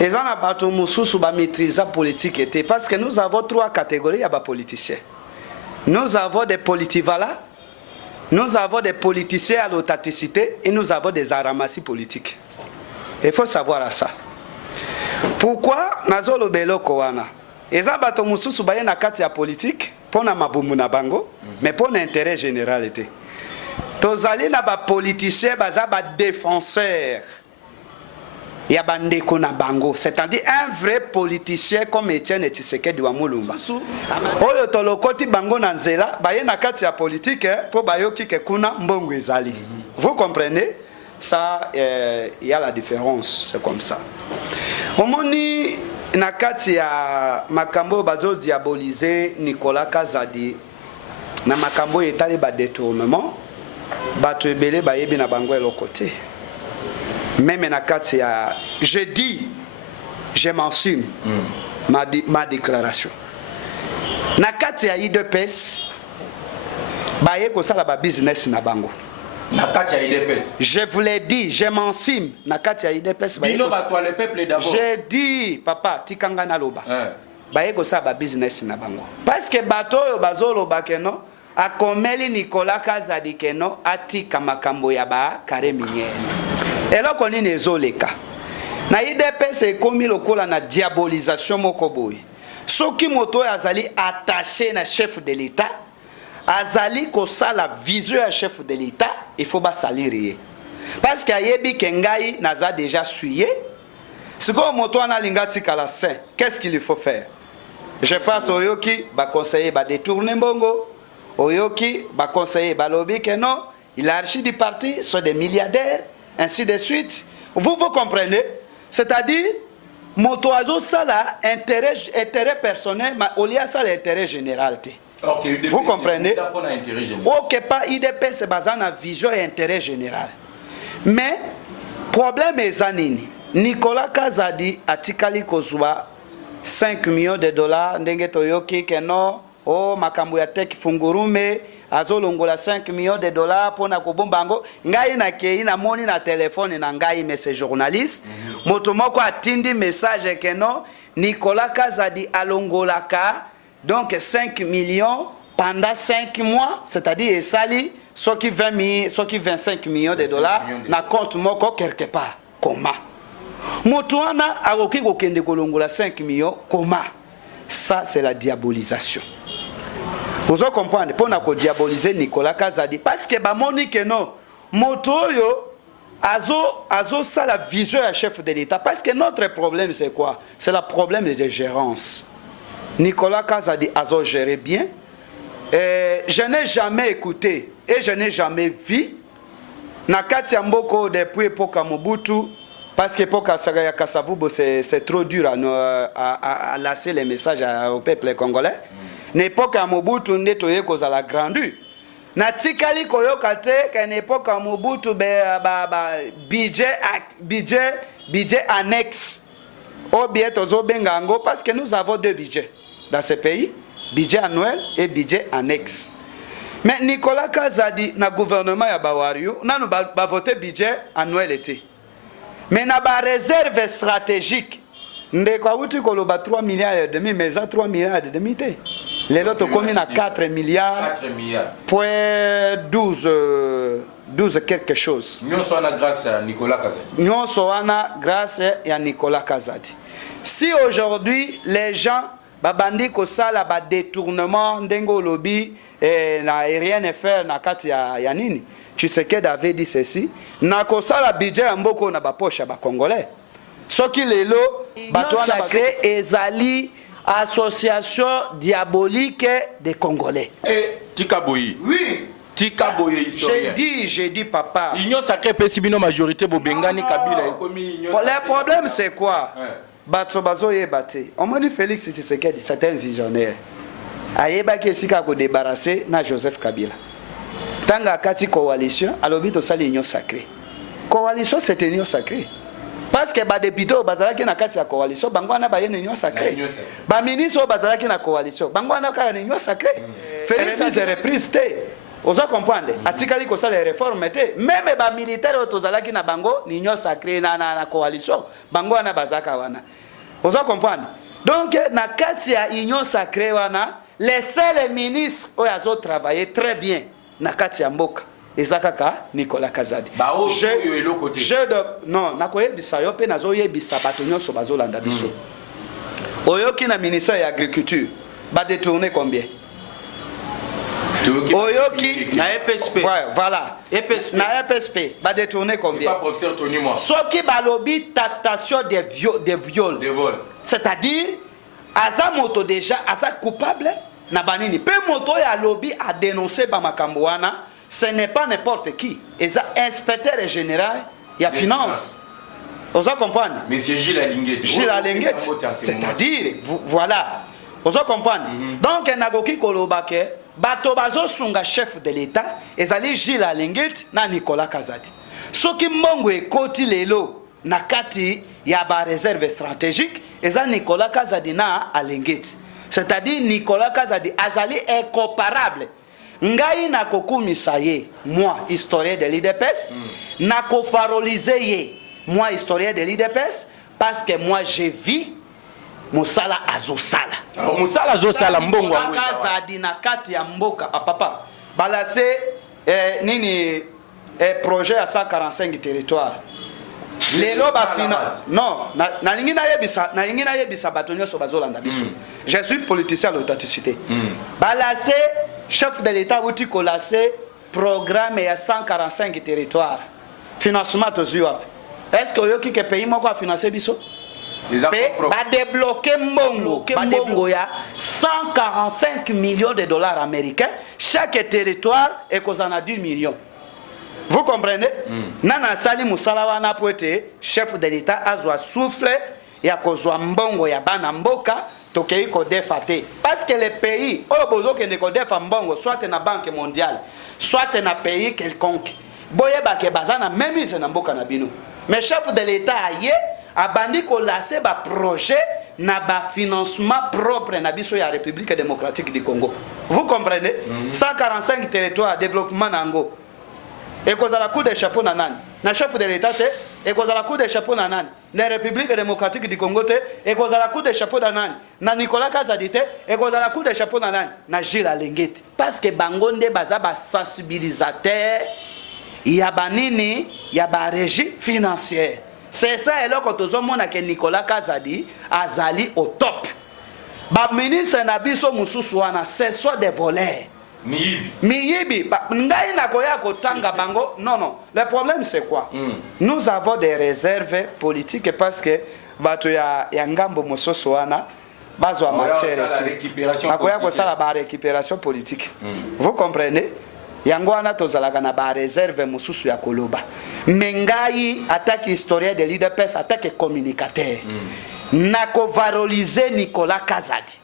les gens bato mususu ba maîtriser politique était parce que nous avons trois catégories de politiciens. Nous avons des politivalents. Nous avons des politiciens à l'authenticité et nous avons des aramassis politiques. Il faut savoir ça. Pourquoi Nazolo Belo Kowana? Eza bato mususu baye na kati ya politique pour na mabumu na bango, mais pour l'intérêt général était. Tozali na ba politiciens baza ba défenseurs. Ya bandeko na bango, c'est-à-dire un vrai politicien comme Etienne Tshisekedi wa Mulumba. Oyo tolokoti bango na nzela, baye na kati ya politique pour bayoki ke kuna mbongo ezali. Vous comprenez? Ça, il y a la différence, c'est comme ça. Omoni na kati ya makambo bazo diaboliser Nicolas Kazadi. na makambo etali ba détournement bato ebele bayebi na bango eloko te. Même na kati ya je dis, je m'assume ma déclaration. Na kati ya IDPS baye kosala ba business na bango. Na kati ya IDPS. Je vous l'ai dit, je m'assume na kati ya IDPS baye. Bino bato le peuple d'abord. Je dis papa tikanga na loba. Baye kosala ba business na bango. Parce que bato oyo bazoloba keno akomeli Nicolas Kazadi keno atika makambo ya ba kare miniere. Eloko nini ezoleka. Na IDPS ekomi lokola na diabolisation moko boye. Soki moto azali attaché na chef de l'État, azali kosala vision ya chef de l'État, il faut basalirier. Parce que ayebi kengai naza déjà suyé. Siko moto ana lingati kala saint, qu'est-ce qu'il faut faire? Je passe au yoki ba conseiller ba détourner mbongo, au yoki ba conseiller ba lobby que non, il a archi du parti sont des milliardaires, ainsi de suite. Vous comprenez? C'est-à-dire moto azo sala intérêt personnel, mais au lieu ça l'intérêt général. Okay, vous comprenez? Ok, pas IDP c'est basé sur vision et intérêt général. Mais problème est zanini. Nicolas Kazadi atikali kozwa 5 millions de dollars ndenge toyoki keno o makambo ya tek fungurume azolongola 5 millions de dollars pona kobombango ngai na kei na moni na téléphone na ngai mais c'est journaliste moto moko atindi message keno Nicolas Kazadi alongolaka donc 5 millions pendant 5 mois, c'est-à-dire sali ce qui 25 millions de dollars na compte moko quelque part. Comment? Motoana aroki kokende kolongola 5 millions, comment? Ça c'est la diabolisation. Vous comprenez? Pour na diaboliser Nicolas Kazadi parce que ba moni que non moto yo azo ça la vision à chef de l'État parce que notre problème c'est quoi? C'est le problème de gérance. Nicolas Kazadi azo géré bien. Je n'ai jamais écouté et je n'ai jamais vu Nakati Mboko depuis l'époque Mobutu parce que l'époque ya Kasavubo c'est trop dur à lasser les messages au peuple congolais. L'époque Mobutu netoye koza la grandeur. Na tikali koyoka te qu'à l'époque Mobutu budget annexe. Au bien tozo bengango parce que nous avons deux budgets dans ce pays. Budget annuel et budget annexe. Mais Nicolas Kazadi, na gouvernement ya Bawario, nous ba voté budget annuel été. Mais na ba réserve stratégique, ndekwa uti koloba 3 milliards et demi, mais ça 3 milliards et demi té. Les autres communes à 4 milliards. 4 milliards. Point 12 quelque chose. Nous sommes grâce à Nicolas Kazadi. Nous sommes grâce à Nicolas Kazadi. Si aujourd'hui les gens babandi ko sala ba détournement ndengo lobby na rien ne faire na kati ya nini tu sais que David dit ceci na ko sala budget mboko na ba poche ba congolais soki lelo bato na créé ezali association diabolique des congolais Tikaboyi oui Tikaboyi historien j'ai dit papa union sacrée pesibino majorité bobengani kabila ekomi union le problème c'est quoi Bato bazo yebate. On m'a dit Félix Tshisekedi, c'est un visionnaire. Ayeba ki esika ko débarrasser na Joseph Kabila. Tanga kati coalition, alobi to sali union sacrée. Coalition c'est une union sacrée. Parce que ba député bazalaki na kati ya coalition, bango na ba yene union sacrée. Ba ministre bazalaki na coalition, bango na ka union sacrée. Félix c'est reprise té. Vous comprenez? Atikali ko sala réforme té. Même ba militaire otozalaki na bango ni union sacrée na coalition. Bango na bazaka wana. Vous comprenez? Donc na kati ya union sacrée wana, les seuls ministres oyazo travailler très bien na kati ya mboka. Ezakaka Nicolas Kazadi. Non, nakoyebisa yo pe nazoyebisa bato nyonso bazolanda biso. Oyoki na ministère ya agriculture ba détourner combien? Oyoki na EPSP. Voilà. EPSP. Na EPSP ba détourner combien? Pas professeur Tony moi. Soki balobi taxation des viols. Des vols. C'est-à-dire aza moto déjà aza coupable na banini. Pe moto ya lobby a dénoncé ba makambo wana. Ce n'est pas n'importe qui. Et ça, inspecteur général, il y a finance. Vous comprenez? Monsieur Gilles Alinguet. Gilles Alinguet. C'est-à-dire, voilà. Vous comprenez? Donc, il y a qui kolobake, bato bazosunga chef de l'état ezali Gilles Alengeti na Nicolas Kazadi. Soki mbongo ekoti lelo na kati ya ba réserve stratégique eza Nicolas Kazadi na Alengeti. C'est-à-dire Nicolas Kazadi azali incomparable. Ngai na kokumisa ye, moi historien de l'IDPS, na kofarolize ye, moi historien de l'IDPS, parce que moi j'ai vu Moussala Azosala. Moussala Azosala mbongo Nicolas Kazadi na kati ya mboka papa. Balase nini projet à 145 territoires. Lelo ba finance. Non, na lingi na yebisa bato nyonso bazolanda biso. Je suis politicien à l'authenticité. Balase chef de l'État outi kolase programme ya 145 territoires. Financement tozuwa. Est-ce que yoki ke pays moko a financer biso? Ba débloquer mbongo ya 145 millions de dollars américains. Chaque territoire est kozana 10 millions. Vous comprenez? Nana sali musala wana poete chef de l'État azwa souffle ya kozwa mbongo ya bana mboka tokei ko defate parce que les pays o bozo ke ne ko defa mbongo soit na banque mondiale soit na pays quelconque boye ba ke bazana même ise na mboka na bino mais chef de l'État aye abandi ko laser ba projet na ba financement propre na biso ya République démocratique du Congo. Vous comprenez? 145 territoires développement nango. Et cause à la coup des chapeaux nanan, na chef de l'État, et cause à la coup des chapeaux nanan, na République démocratique du Congo, et cause à la coup des chapeaux nanan, na Nicolas Kazadi, et cause à la coup des chapeaux nanan, na Gilles Alengeti. Parce que Bangonde baza ba sensibilisateur, il y a banini, il y a ba régie financière. C'est ça et là quand on a que Nicolas Kazadi azali au top. Ba ministre na biso mususu wana, c'est soit des voleurs. Miyibi, ngai na koya kotanga bango. Non. Le problème c'est quoi? Nous avons des réserves politiques parce que bato ya ngambo mososo wana bazwa matière. Bakoya ko sala ba récupération politique. Vous comprenez? Yango wana tozalaka na ba réserve mosusu ya koloba. Mengai attaque historien de l'IDPS, attaque communicateur. Na ko valoriser Nicolas Kazadi.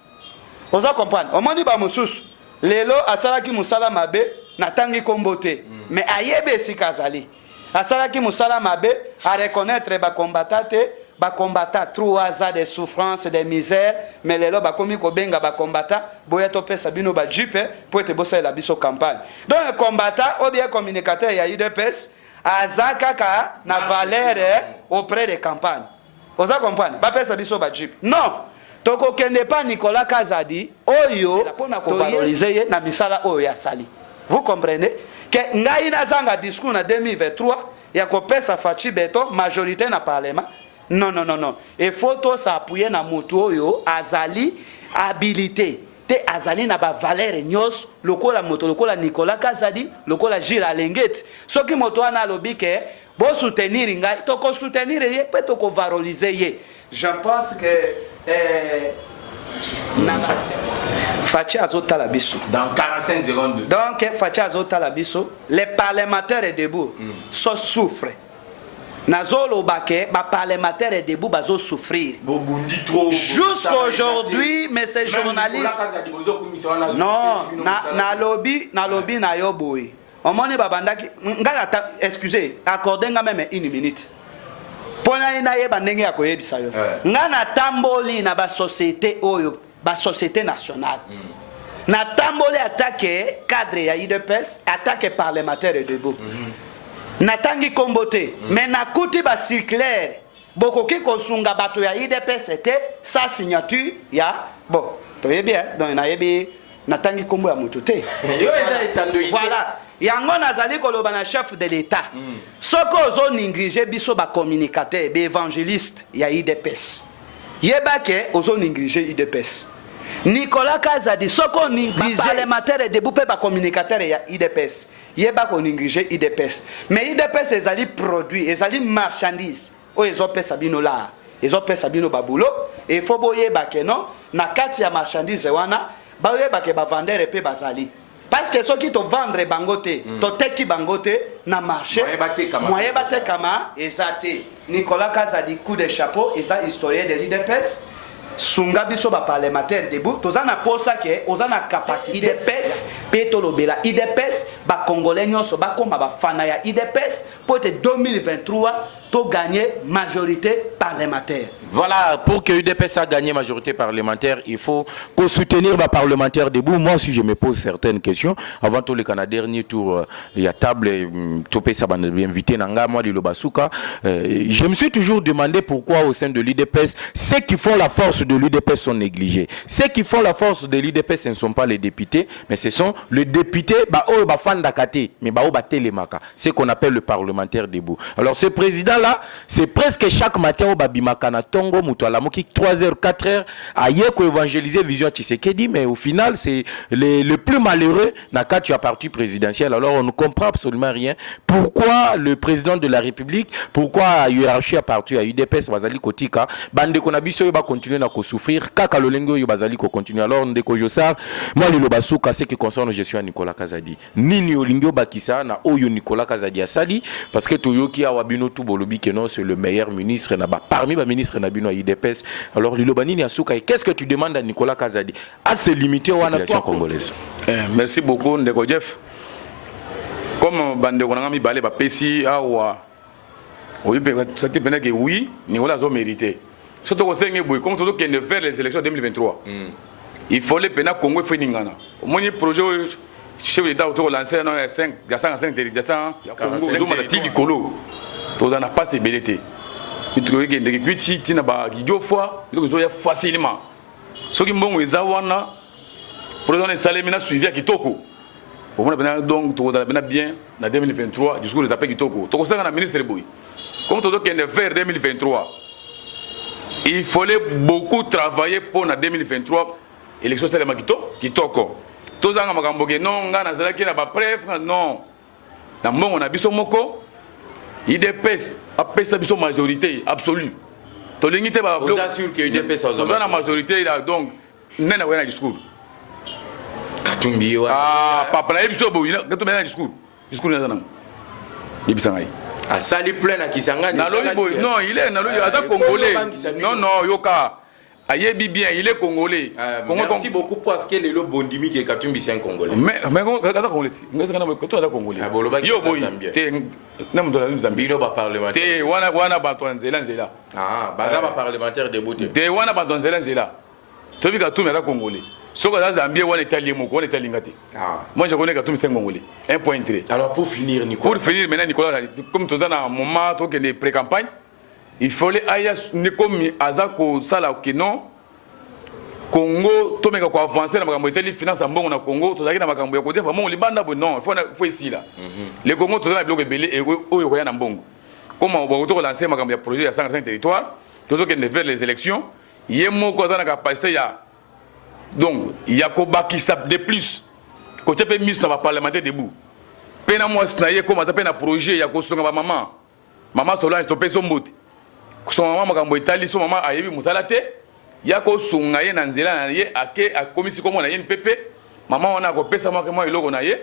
Vous comprenez? Omoni ba mosusu lelo asalaki musala mabe natangi kombote mais ayebe sikazali asalaki musala mabe à reconnaître ba combattant 3 ans de souffrance de misère mais lelo ba komi ko benga ba combattant boya to pesa bino ba jipe pour te bosser la biso campagne donc combattant ou bien communicateur ya UDPS azaka ka na valeur auprès des campagnes. Vous comprenez? Ba pesa biso ba jipe non. Toko kende pas Nicolas Kazadi oyo pona ko valoriser na misala oyo ya sali. Vous comprenez que ngai na zanga discours na 2023 ya ko pesa Fachi Beto majorité na parlement. Non. Il faut to s'appuyer na mutu oyo azali habilité. Te azali na ba valeur nyos lokola moto lokola Nicolas Kazadi lokola Gilles Alengeti. Soki moto ana lobi ke bo soutenir ngai to ko soutenir ye pe to ko valoriser ye. Je pense que Fachi Azota Labiso. Dans 45 secondes. Donc, Fachi Azota Labiso, les parlementaires est debout, so souffrent. Nazolo Bake, les parlementaires est debout, bazo souffrir. Jusqu'à aujourd'hui, mais ces journalistes. Non, na lobby na yoboy. On m'a dit babandaki, excusez, accordez-moi même 1 minute. Pona ina yeba ndenge ya koyebisa yo nga na tamboli na ba société oyo ba société nationale na tamboli attaque cadre ya UDPS attaque parlementaire de debout na tangi kombote mais na kuti ba circulaire bokoki kosunga bato ya UDPS c'était sa signature ya bon toyebi donc na yebi na tangi kombo ya mutu te voilà yango nazali koloba na chef de l'État soko ozo néglige biso ba communicateur ba évangéliste ya IDPS yeba ke ozo néglige IDPS Nicolas Kazadi soko néglige parlementaire debout pe ba communicateur ya IDPS yeba ko néglige IDPS mais IDPS ezali produit ezali marchandise o ezopesa bino la ezopesa bino babulo et faut boyeba ke non na kati ya marchandise wana ba yeba ke ba vendeur pe bazali. Parce que ceux qui te vendent bangote, to teki bangote na marché, moyen bate kama ezate. Nicolas Kazadi coup de chapeau, eza historien de l'IDPS. Sunga biso ba parlementaire debout, tozana posa ke ozana capacité IDPS Peto Lobela IDPS, ba Congolais nyonso ba koma ba fana ya IDPS pour être 2023 to gagner majorité parlementaire. Voilà, pour que l'UDPS a gagné majorité parlementaire, il faut qu'on soutenir les parlementaires debout. Moi aussi, je me pose certaines questions. Avant tout, le dernier tour, il y a table, Topé Sabane invité Nanga, moi, de Lobasuka. Je me suis toujours demandé pourquoi au sein de l'UDPS, ceux qui font la force de l'UDPS sont négligés. Ceux qui font la force de l'UDPS, ce ne sont pas les députés, mais ce sont les députés, mais c'est qu'on appelle le parlementaire debout. Alors, ce président-là, c'est presque chaque matin au Babimakana Tongo, Moutoualamoki, 3h, 4h, ailleurs qu'on évangéliser Vision Tshisekedi, mais au final, c'est le plus malheureux dans quand tu as parti présidentiel. Alors, on ne comprend absolument rien. Pourquoi le président de la République, pourquoi la hiérarchie a parti à UDPS, Bazali Kotika, Bande Konabiso, va continuer à souffrir, Kaka Lolengo, Bazali continue. Alors, Ndeko Jossar, moi, le Lobasuka, ce qui concerne je suis à Nicolas Kazadi. Nini Olingyo Bakisa, na Oyo Nicolas Kazadi Asali, parce que Toyoki Awabino Tubolobi, que non, c'est le meilleur ministre, parmi les ministres Nabino à IDPS. Alors, Lilobanini Asuka, qu'est-ce que tu demandes à Nicolas Kazadi à se limiter aux populations congolaises? Merci beaucoup, Ndeko Jeff. Comme Bande Konangami Balé, Pessi, Awa, oui, Nicolas a mérité. Surtout au Seigneur Boui, comme tout le monde faire les élections 2023. Il faut les pénal Congo et Ningana. Mon projet, chef d'État autour de l'ancien, il y a 5 territoires, il y a Congo, il y a Kolo. Tout ça n'a pas ces belletés. Il y a des petits qui n'ont fois, il y a facilement. Ceux qui m'ont dit, pour les installer, maintenant suivi à Kitoko. Pour moi, donc, tout va bien en 2023, discours des appels Kitoko. Tout ça, le ministre Boui. Comme tout le monde faire 2023, il fallait beaucoup travailler pour la 2023 élection de Kitoko. Tout ça, non, non, on a vu son moko. IDPS a payé sa majorité absolue. Vous assure que IDPS a la majorité, donc, n'est pas un discours. Katumbi, ah, papa, il y a un discours. Discours, il y a ah, ça les plein à Kisanga. Non, il est congolais. Non, non, Yoka. Ayebi bien, il est congolais. Merci beaucoup parce que le Bondimi qui est Katumbi c'est un congolais. Mais quand congolais, quand on est congolais. Yo boy, t'es non de la Zambie. Bino ba parlementaire. T'es wana bantu nzela. Ah, baza ba parlementaire de Bouté. T'es wana bantu nzela. Tobi Katumbi est congolais. Soko la Zambie wana italien moko, wana italien ngate. Ah. Moi je connais Katumbi c'est un congolais. Un point tiré. Alors pour finir Nicolas. Pour finir maintenant Nicolas, comme tu dans un moment toi qui est pré-campagne, il fallait aya ne comme azako sala que non Congo to meka ko avancer na makambo eteli finance mbongo na Congo to zaki na makambo ya côté vraiment libanda bo non faut ici là le Congo to na bloc belé et oyo ko ya na mbongo comme on va to lancer makambo ya projet ya 105 territoires to zo que ne faire les élections yemo ko na capacité ya donc il y a ko bakisa de plus ko tepe ministre na parlementaire debout pena moi snaye ko mata pena projet ya ko songa ba maman Solange to peso mbote son maman makambo etali son maman ayebi musalate yako sunga ye na nzela na ye ake akomisi komo na ye pepe maman wana ko pesa mwa kemo iloko na ye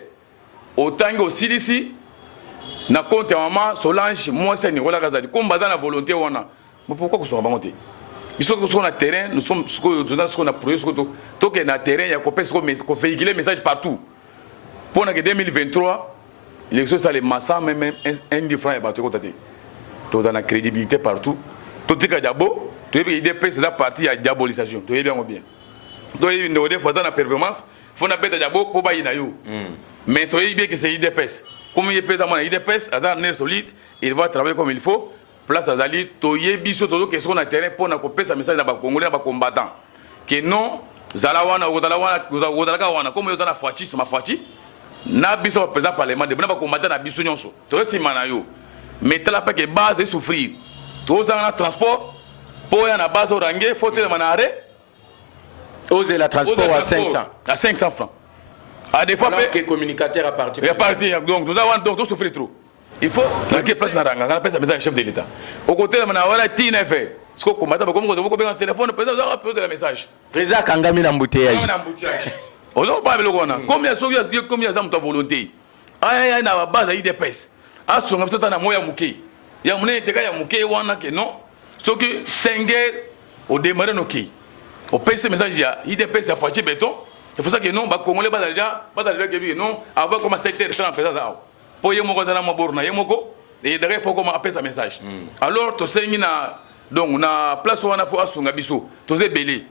otangi osilisi na compte ya maman Solange moi c'est Nicolas Kazadi comme baza na volonté wana mais pourquoi ko sunga bango te biso ko sur na terrain nous sommes ce qu'on a projet ce to que na terrain ya ko pesa ko véhiculer message partout pour na que 2023 l'élection ça les massa même un franc et bateau ko tate to za na crédibilité partout to tika jabo. Tu es IDPS, c'est la partie à diabolisation. Tu es bien ou bien. Tu es une fois dans la performance, il faut n'appeler diabo pour bailler naïo. Mais tu es bien que c'est IDPS. Comme il est présent dans IDPS, à un solide, il va travailler comme il faut. Place à Zali, tu es bien sûr que ce qu'on a terrain pour nous couper sa message dans les Congolais, dans les combattants. Que non, Zalawana, Odalawana, comme il y a la Fati, c'est ma Fati. N'a pas présent parlement, de bons combattants à Bissou Nyonso. Tu es si manayo. Mais tu n'as pas que base de souffrir. Tu es dans le transport. Pour y a base au rangé, faut te demander. Oser la transport à 500. À 500 francs. À des fois, que communicateur à partir. Il y a parti, donc nous avons donc souffrir trop. Il faut que place na ranga, on appelle ça message chef de l'État. Au côté de Manawala, Tina fait. Ce qu'on combat, comme vous avez un téléphone, le président a posé le message. Président Kangami l'embouteillage. On n'a pas le droit. Combien de gens ont volonté? Ah, il y a une base à IDPS. Ah, son absent à Moya Mouké. Il y a mon intérêt à Mouké, Wana, que non. Ce que Senger au démarré nos qui au PC message il y a IDPS la Fati béton c'est pour ça que non, Congolais, non, avant comme secteur de présence. Pour y avoir un borna, et derrière pour comment appeler sa message. Alors, tu sais, donc, on a place où on a pour assunga biso, tu sais, belé.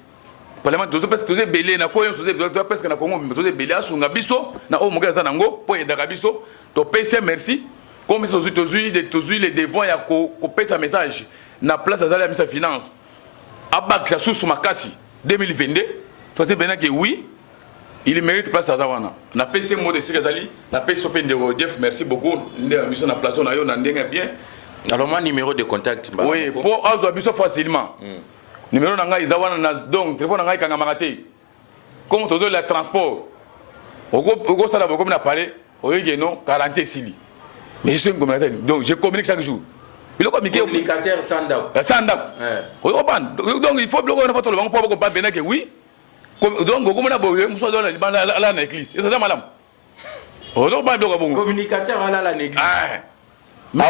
Parlement, tu sais, belé, na quoi, tu sais, parce que na Congo, tu sais, belé, assunga biso, na au Moga Zanango, pour y aller biso, tu payes, merci. Comme tu as les devoirs, tu payes sa message, na place à la ministre finance. Abak, ça sous ma casse, 2022, tu sais bien que oui. Il mérite place à Zawana. Na PC mot de Sikazali, na PC Open de Rodef, merci beaucoup. Nous avons na plateau na yo na ndenge bien. Alors mon numéro de contact. Oui, pour avoir besoin facilement. Numéro nanga Zawana na donc téléphone nanga kanga magate. Comme tout le transport. Au ça là comme na parlé, au yé non 40 sili. Mais je suis un communicateur. Donc je communique chaque jour. Il communiquer communicateur Sandap. Sandap. Donc il faut bloquer une photo le banc pour pas bien que oui. Donc, comment on a besoin de l'église? C'est ça, madame. Communicateur à la l'église. Mais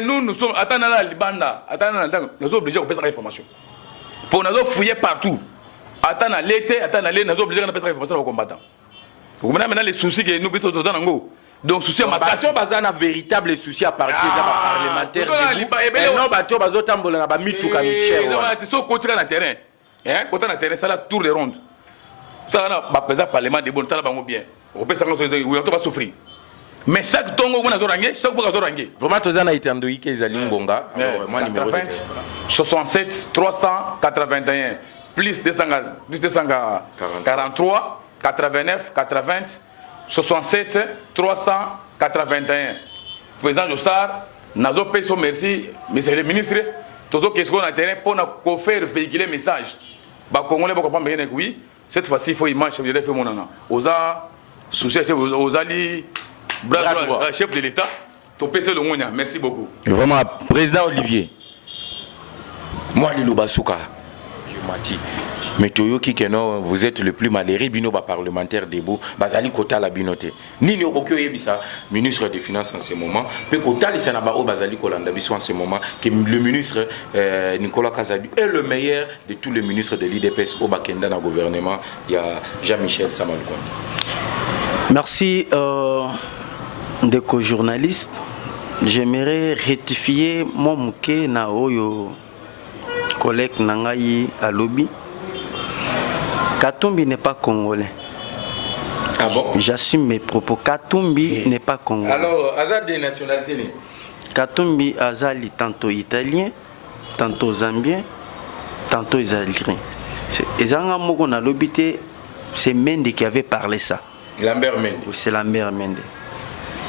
nous sommes. Attendez là, Libanda. Attendez, nous sommes obligés de faire l'information. Pour nous fouiller partout. Attendez l'été, attendez l'été, nous sommes obligés de faire l'information aux combattants. Vous comprenez maintenant les soucis que nous avons dans Nango. Donc, souci à ma passion, c'est un véritable souci à partir des parlementaires. Non, bateau, bateau, tambola, bamitou, kamichel. C'est ça, côté dans le terrain. Quand on a terrain, ça la tour de ronde. Ça va présent parlement de bon temps là bien. On peut pas souffrir. Mais chaque tongo on a zorangé, chaque fois qu'on a zorangé. Vraiment tous en Haïti andouille que Zalim Bonga. Moi numéro 67 381 plus 243 89 80 67 381. Président Jossar, nazo peso merci, monsieur le ministre. Tous ceux qui sont dans le terrain pour faire véhiculer le message. Les Congolais ne comprennent pas oui. Cette fois-ci, il faut image chef de l'État. Oza, sous-chef, Oza, chef de l'État. Merci beaucoup. Vraiment, président Olivier. Moi, Lilo Basouka. Mais Toyoki Keno, vous êtes le plus malheureux bino parlementaire debout. Bazali Kota la binote. Nini Okokyo Yebisa, ministre des Finances en ce moment. Mais Kota li sanaba o Bazali Kolanda biso en ce moment que le ministre Nicolas Kazadi est le meilleur de tous les ministres de l'IDPS au Bakenda dans le gouvernement. Il y a Jean-Michel Samalkon. Merci de co-journaliste. J'aimerais rectifier mon mouké na oyo collègue Nangayi à lobby. Katumbi n'est pas congolais. Ah bon? J'assume mes propos. Katumbi n'est pas congolais. Alors, Azad des nationalités? Katumbi Azali tantôt italien, tantôt zambien, tantôt israélien. Ezanga moko na lobité, c'est Mende qui avait parlé ça. Lambert Mende. Oui, c'est Lambert Mende.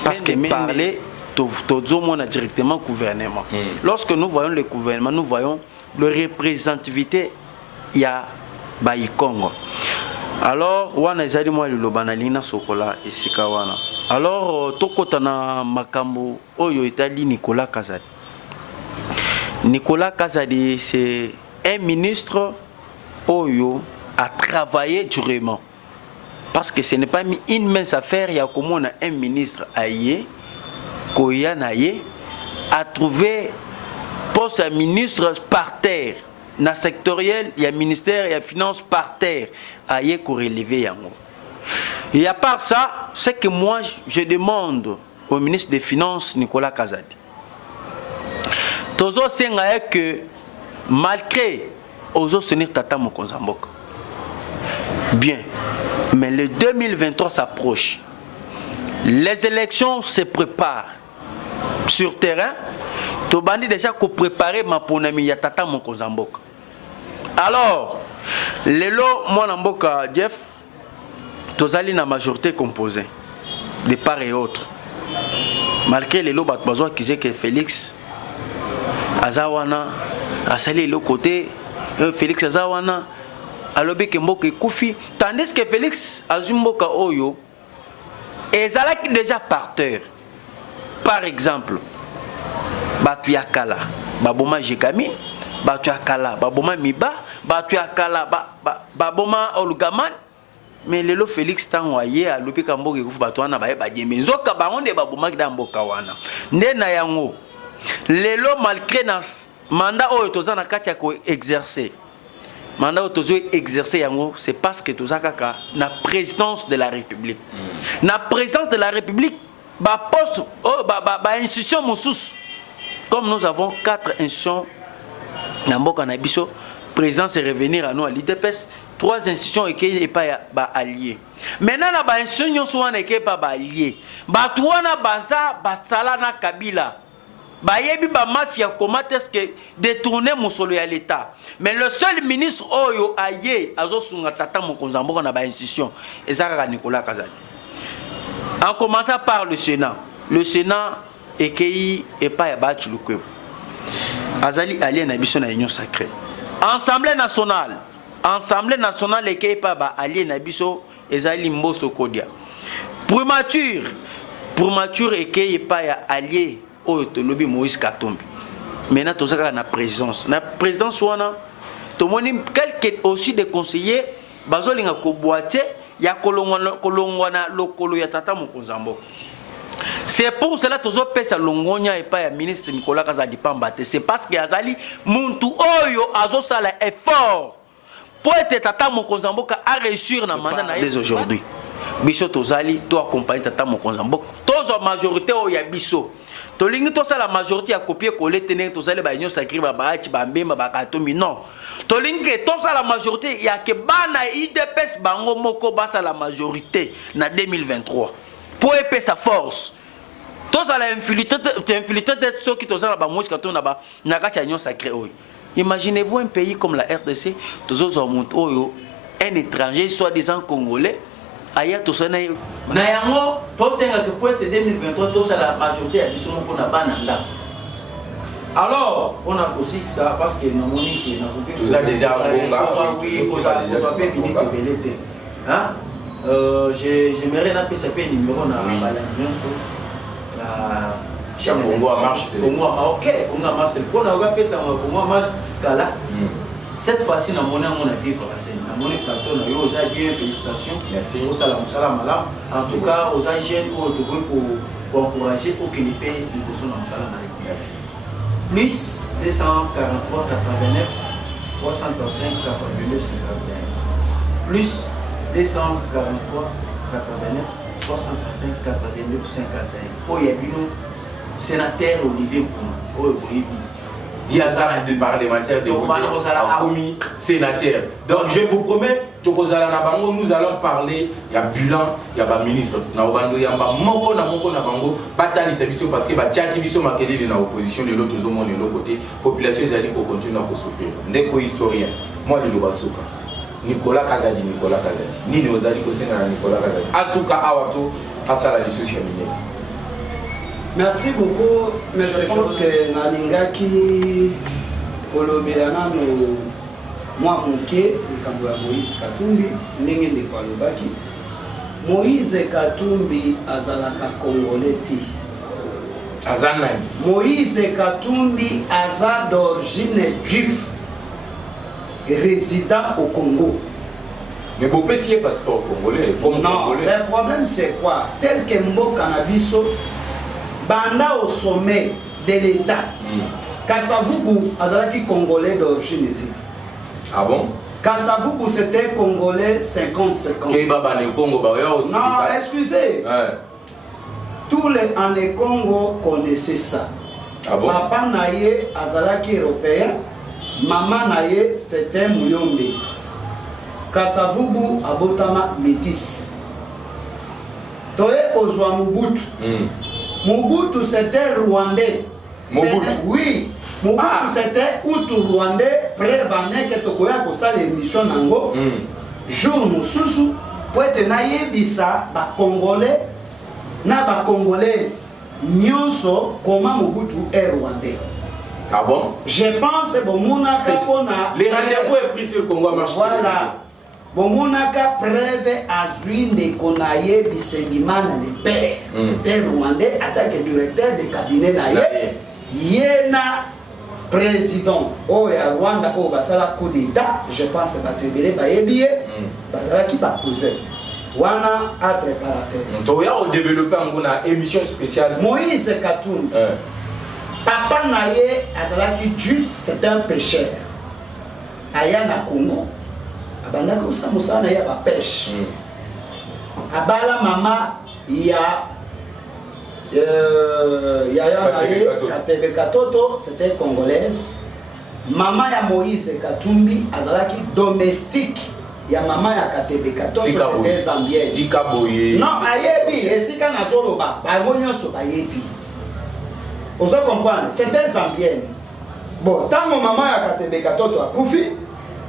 Parce que parler, on a directement le gouvernement. Lorsque nous voyons le gouvernement, nous voyons la représentativité, il y a Bayi Congo. Alors, wana ezali moi le lobanalina sokola esika wana. Alors, tokotana makambo oyo etali Nicolas Kazadi. Nicolas Kazadi, c'est un ministre oyo a travaillé durement. Parce que ce n'est pas une mince affaire, il y a comment on a un ministre aïe, Koya Naye, a trouvé poste à ministre par terre. Dans le sectoriel, il y a ministère, il y a finance par terre. Aïe, qu'on relève yango. Et à part ça, c'est que moi, je demande au ministre des Finances, Nicolas Kazadi. Tozo sengaye que malgré ozo senir tata mokonzambok. Bien. Mais le 2023 s'approche. Les élections se préparent. Sur terrain, Tobandi déjà qu'on préparer ma ponami ya tata mokonzambok. Alors, lelo moi namboka Jeff, tozali na majorité composée de part et autre. Malgré lelo bat bazwa qui que Félix Azawana asali le côté Félix Azawana alobi ke mboka kufi tandis que Félix azumboka oyo ezalaki déjà parteur. Par exemple, batu ya kala baboma Jekami, batu ya kala baboma Miba, batu ya kala baboma Olugaman. Mais lelo Félix tanwaye alobi ka mboka kufi batu wana baye bajeme nzoka bangonde baboma kida mboka wana nde na yango lelo malgré na mandat oyo tozana kati ya ko exercer mandat otozo exercer yango c'est parce que tozakaka na présidence de la République. Na présidence de la République ba poste ba institution mosusu comme nous avons 4 institutions na mboka na biso président c'est revenir à nous à l'IDPS 3 institutions et pas ba alliés. Maintenant na ba institution soit na pas ba alliés. Ba tuana baza basala na Kabila. Bayebi ba mafia comment est-ce que détourner musolo ya l'état. Mais le seul ministre oyo aye azosunga tata mokonza mboka na ba institution ezaka Nicolas Kazadi. En commençant par le Sénat. Le Sénat ekei et pas ya ba chulukwebo. Azali allié na biso na union sacrée. Assemblée nationale ekei pas ba allié na biso ezali mboso kodia. Primature ekei pas ya allié oyo tolobi Moïse Katumbi. Maintenant tozaka na présidence. Na présidence wana tomoni quelques aussi des conseillers bazolinga ko boîté ya kolongwana lokolo ya tata mokonzambo. C'est pour cela que pesa longonya et pas le ministre Nicolas Kazadi Pambate. C'est parce que Azali muntu oyo azo sala effort pour être tata mokonzamboka a réussir na mandat na dès aujourd'hui. Biso tozali to accompagner tata mokonzamboka. Tozo majorité o ya biso. Tolingi to sala majorité a copier coller tenir tozali ba union sacrée ba baachi ba mbemba ba katomi non. Tolingi to sala majorité ya ke bana IDPS bango moko ba sala majorité na 2023. Pour épais sa force. Tous à l'infiltré d'être ceux qui tous à la bamouche quand on a bas n'a qu'à union sacrée. Imaginez-vous un pays comme la RDC, tous aux hommes un étranger soi-disant congolais, ailleurs tous à Nayango, tous ces que pour être 2023 tous à la majorité à Bissou qu'on a pas nanda. Alors on a aussi ça parce que nous monique n'a pas tout ça déjà oui, cause à fait fini que belleté. Hein? J'aimerais n'a pas sapé numéro na la Congo marche. Ok, Congo marche. Pour nous avoir ça, Congo marche. Kala. Cette fois-ci, na mon vivre la scène. Na mon plateau, na yo osa bien félicitations. Merci. Au salam malam. En tout cas, aux jeunes pour encourager pour qu'ils paient les bourses na salam. Merci. Plus 243 89 335 42 51. Plus 243 89 335 82 51. Oh, il y a un sénateur Olivier Pouma. Il y a ça de parlementaire de commis sénateur. Donc je vous promets, nous allons parler, il y a bilan, il y a ministre. Il y a moko na bango, batali service parce que Tchaki biso makeli na opposition de l'autre zone de l'autre côté, population ezali ko continuer à souffrir. Ndeko historien, moi le Lobasuka. Nicolas Kazadi. Nini ozali ko senga na Nicolas Kazadi. Asuka awato asala lisusu ya minene. Merci beaucoup, mais je pense que Nalingaki kolobela nano moi moké likambo ya Moïse Katumbi ndenge ndeko alobaki. Moïse Katumbi azalaka congolais ti. Azanani. Moïse Katumbi aza d'origine juif résident au Congo. Mais vous pouvez passeport congolais comme non, congolais. Le problème c'est quoi? Tel que Mboka Nabiso banda au sommet de l'État. Kassavubu azalaki congolais d'origine. Ah bon? Kassavubu c'était congolais 50-50. Non, excusez. Ouais. Tous les en les Congo connaissaient ça. Ah bon? Papa naye azalaki européen, maman naye c'était Muyombe. Kassavubu abotama métis. Toye ozwa Mobutu. Mobutu c'était rwandais. Mobutu. Oui. Mobutu c'était outu rwandais. Prévané que tokoya kosa l'émission nango. Jour mosusu pour être naïbisa ba congolais na ba congolaise nyonso comment Mobutu est rwandais. Ah bon? Je pense que Bomonaka pona les rendez-vous est pris sur le Congo marche. Voilà. Bomonaka preuve azui de konaye Bisengimana le père. C'était rwandais attaque directeur de cabinet naye. Yena président o ya Rwanda o basala coup d'état, je pense que batebele bayebiye basala ki ba poser. Wana entre parenthèses. Donc on a développé une émission spéciale Moïse Katumbi. Papa naye azalaki juif, c'est un pécheur. aya na Congo abandaki kosala mosala na ye ya bapeshe abala mama ya Katebe Katoto, c'était congolaise. Maman ya Moïse Katumbi azalaki domestique ya maman ya Katebe Katoto, c'était zambienne. Non, ayebi esika na zoloba bango nyonso bayebi. Ozo comprendre, c'était zambienne. Bon, tango maman ya Katebe Katoto akufi,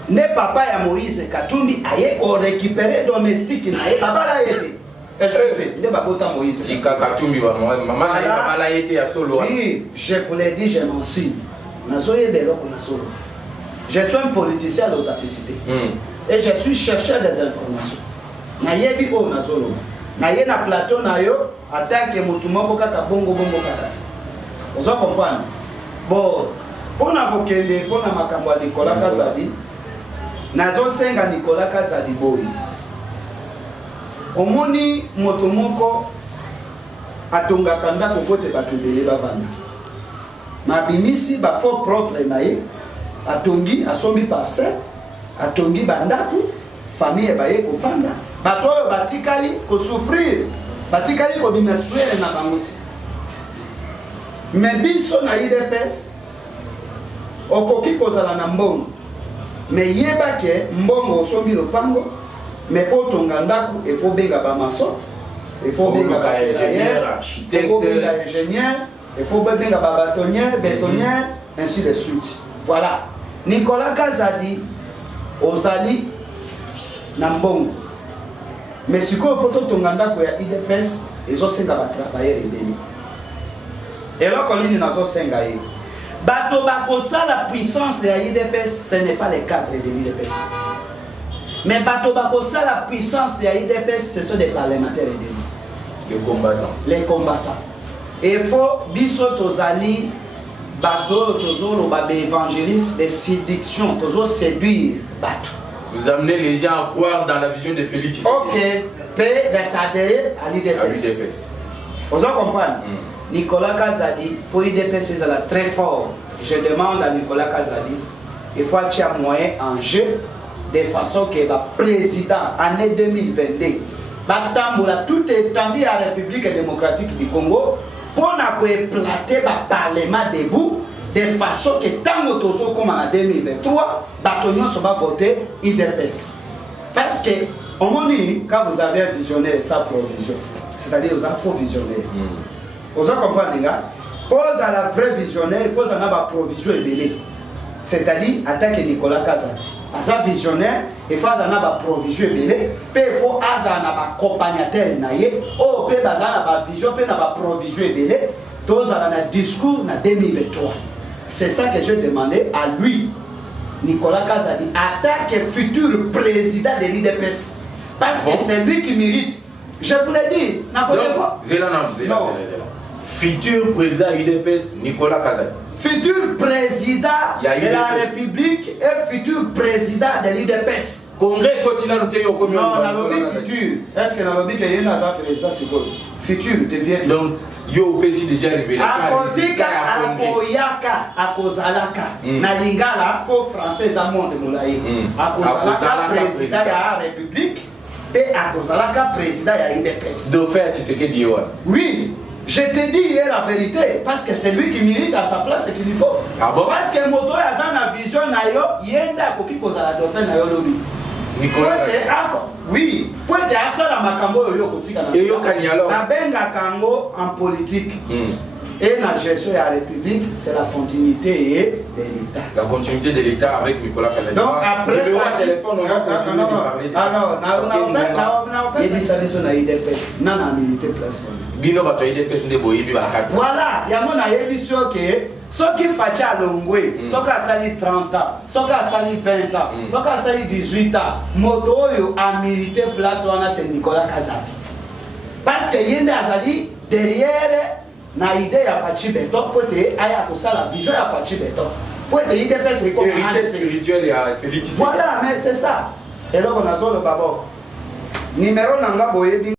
ne papa ya Moïse Katumbi aye ko récupérer domestique na ye papa la yebi. Excusez, ne pas botter Moïse. Oui, je vous l'ai dit, je m'en signe. Je suis un politicien à l'authenticité. Et je suis chercheur des informations. Nayebi o nazolo. Naye na plateau na yo attaque mutumoko kaka bongo kakati. Vous comprenez? Bon, pour na bokende, pour na makambo ya Nicolas Kazadi, nazo senga Nicolas Kazadi boyi. Omoni motomoko atonga kanda kokote batubele bavanda mabimisi ba fort propre naye atongi asombi parcelle atongi bandaku famille baye kofanda batoyo batikali ko souffrir batikali ko bimesuere na bangote mebiso na IDPS okoki kozala na mbongo me yeba ke mbongo osombi lopango mais pour ton gandaku, il faut bien ba maçon, il faut bien ba ingénieur, architecte, il faut bien ingénieur, il faut bien ba bâtonnier, bétonnier, ainsi de suite. Voilà. Nicolas Kazadi, Ozali, Nambongo. Mais si vous avez ton gandaku ya IDPS, ils ont senga ba travailler rebelle. Et là quand ils n'ont senga yi. Bato bakosa la puissance ya IDPS, ce n'est pas les cadres de l'IDPS. Mais Batobako, la puissance de l'IDPS, ce sont des parlementaires et des combattants. Les combattants. Et il faut biso tozali bato tozolo babe évangéliste des séductions, tozo séduire bato. Vous amenez les gens à croire dans la vision de Félix. Ok, paix de s'adhérer à l'IDPS. Vous comprenez? Nicolas Kazadi, pour l'IDPS, c'est très fort. Je demande à Nicolas Kazadi, il faut qu'il y ait un moyen en jeu. De façon que le président, année 2022, va tout étendu à la République démocratique du Congo pour éclater le Parlement debout de façon que tant que comme en 2023, Batonion va voter IDPS. Parce que, au moment quand vous avez un visionnaire sans provision, c'est-à-dire aux afro-visionnaires, vous comprenez, pour la vraie visionnaire, il faut avoir une provision et c'est-à-dire, attaquer Nicolas Kazadi. À sa visionnaire, il faut avoir une provision et il faut avoir un accompagnateur. Il faut avoir une vision et une provision et tous un discours en 2023. C'est ça que je demandais à lui, Nicolas Kazadi, attaque le futur président de l'IDPS. Parce que c'est lui qui mérite. Je vous l'ai dit. Futur président IDPS, Nicolas Kazadi. Futur président de la République et futur président de l'IDPS. Congrès continue à nous Non, on a lobby futur. Est-ce que la lobby qui est là, président, c'est quoi? Futur devient. Donc, yo pesi déjà révélation. Akozika akoyaka akozalaka. Na lingala pour français à monde moulaye. Akozalaka président de la République et akozalaka président de l'IDPS. De fait, tu sais que dit oui. Je te dis hier la vérité, parce que c'est lui qui milite à sa place et qu'il lui faut. Ah bon? Parce que moto a une vision na yo, yenda koki kozala dauphin na yo lobby. Nicolas. Oui, pour être à ça la makambo yo kotika na. Et yo kani alors? La benga kango en politique. Et la gestion de la République, c'est la continuité de l'État. La continuité de l'État avec Nicolas Kazadi. Donc après, le téléphone, on va continuer de parler de ça. Voilà, il y a mon édition que ceux qui font à Longwe, ceux qui ont sali 30 ans, ceux qui ont sali 20 ans, ceux qui ont sali 18 ans, moto a mérité place c'est Nicolas Kazadi. Parce que Yende Azali derrière na idée ya Fachi Beto pote aya kosala vision ya Fachi Beto pote IDPS comme héritier spirituel ya Félix. Voilà, mais c'est ça. Et là on a zo le babo numéro nanga boyebi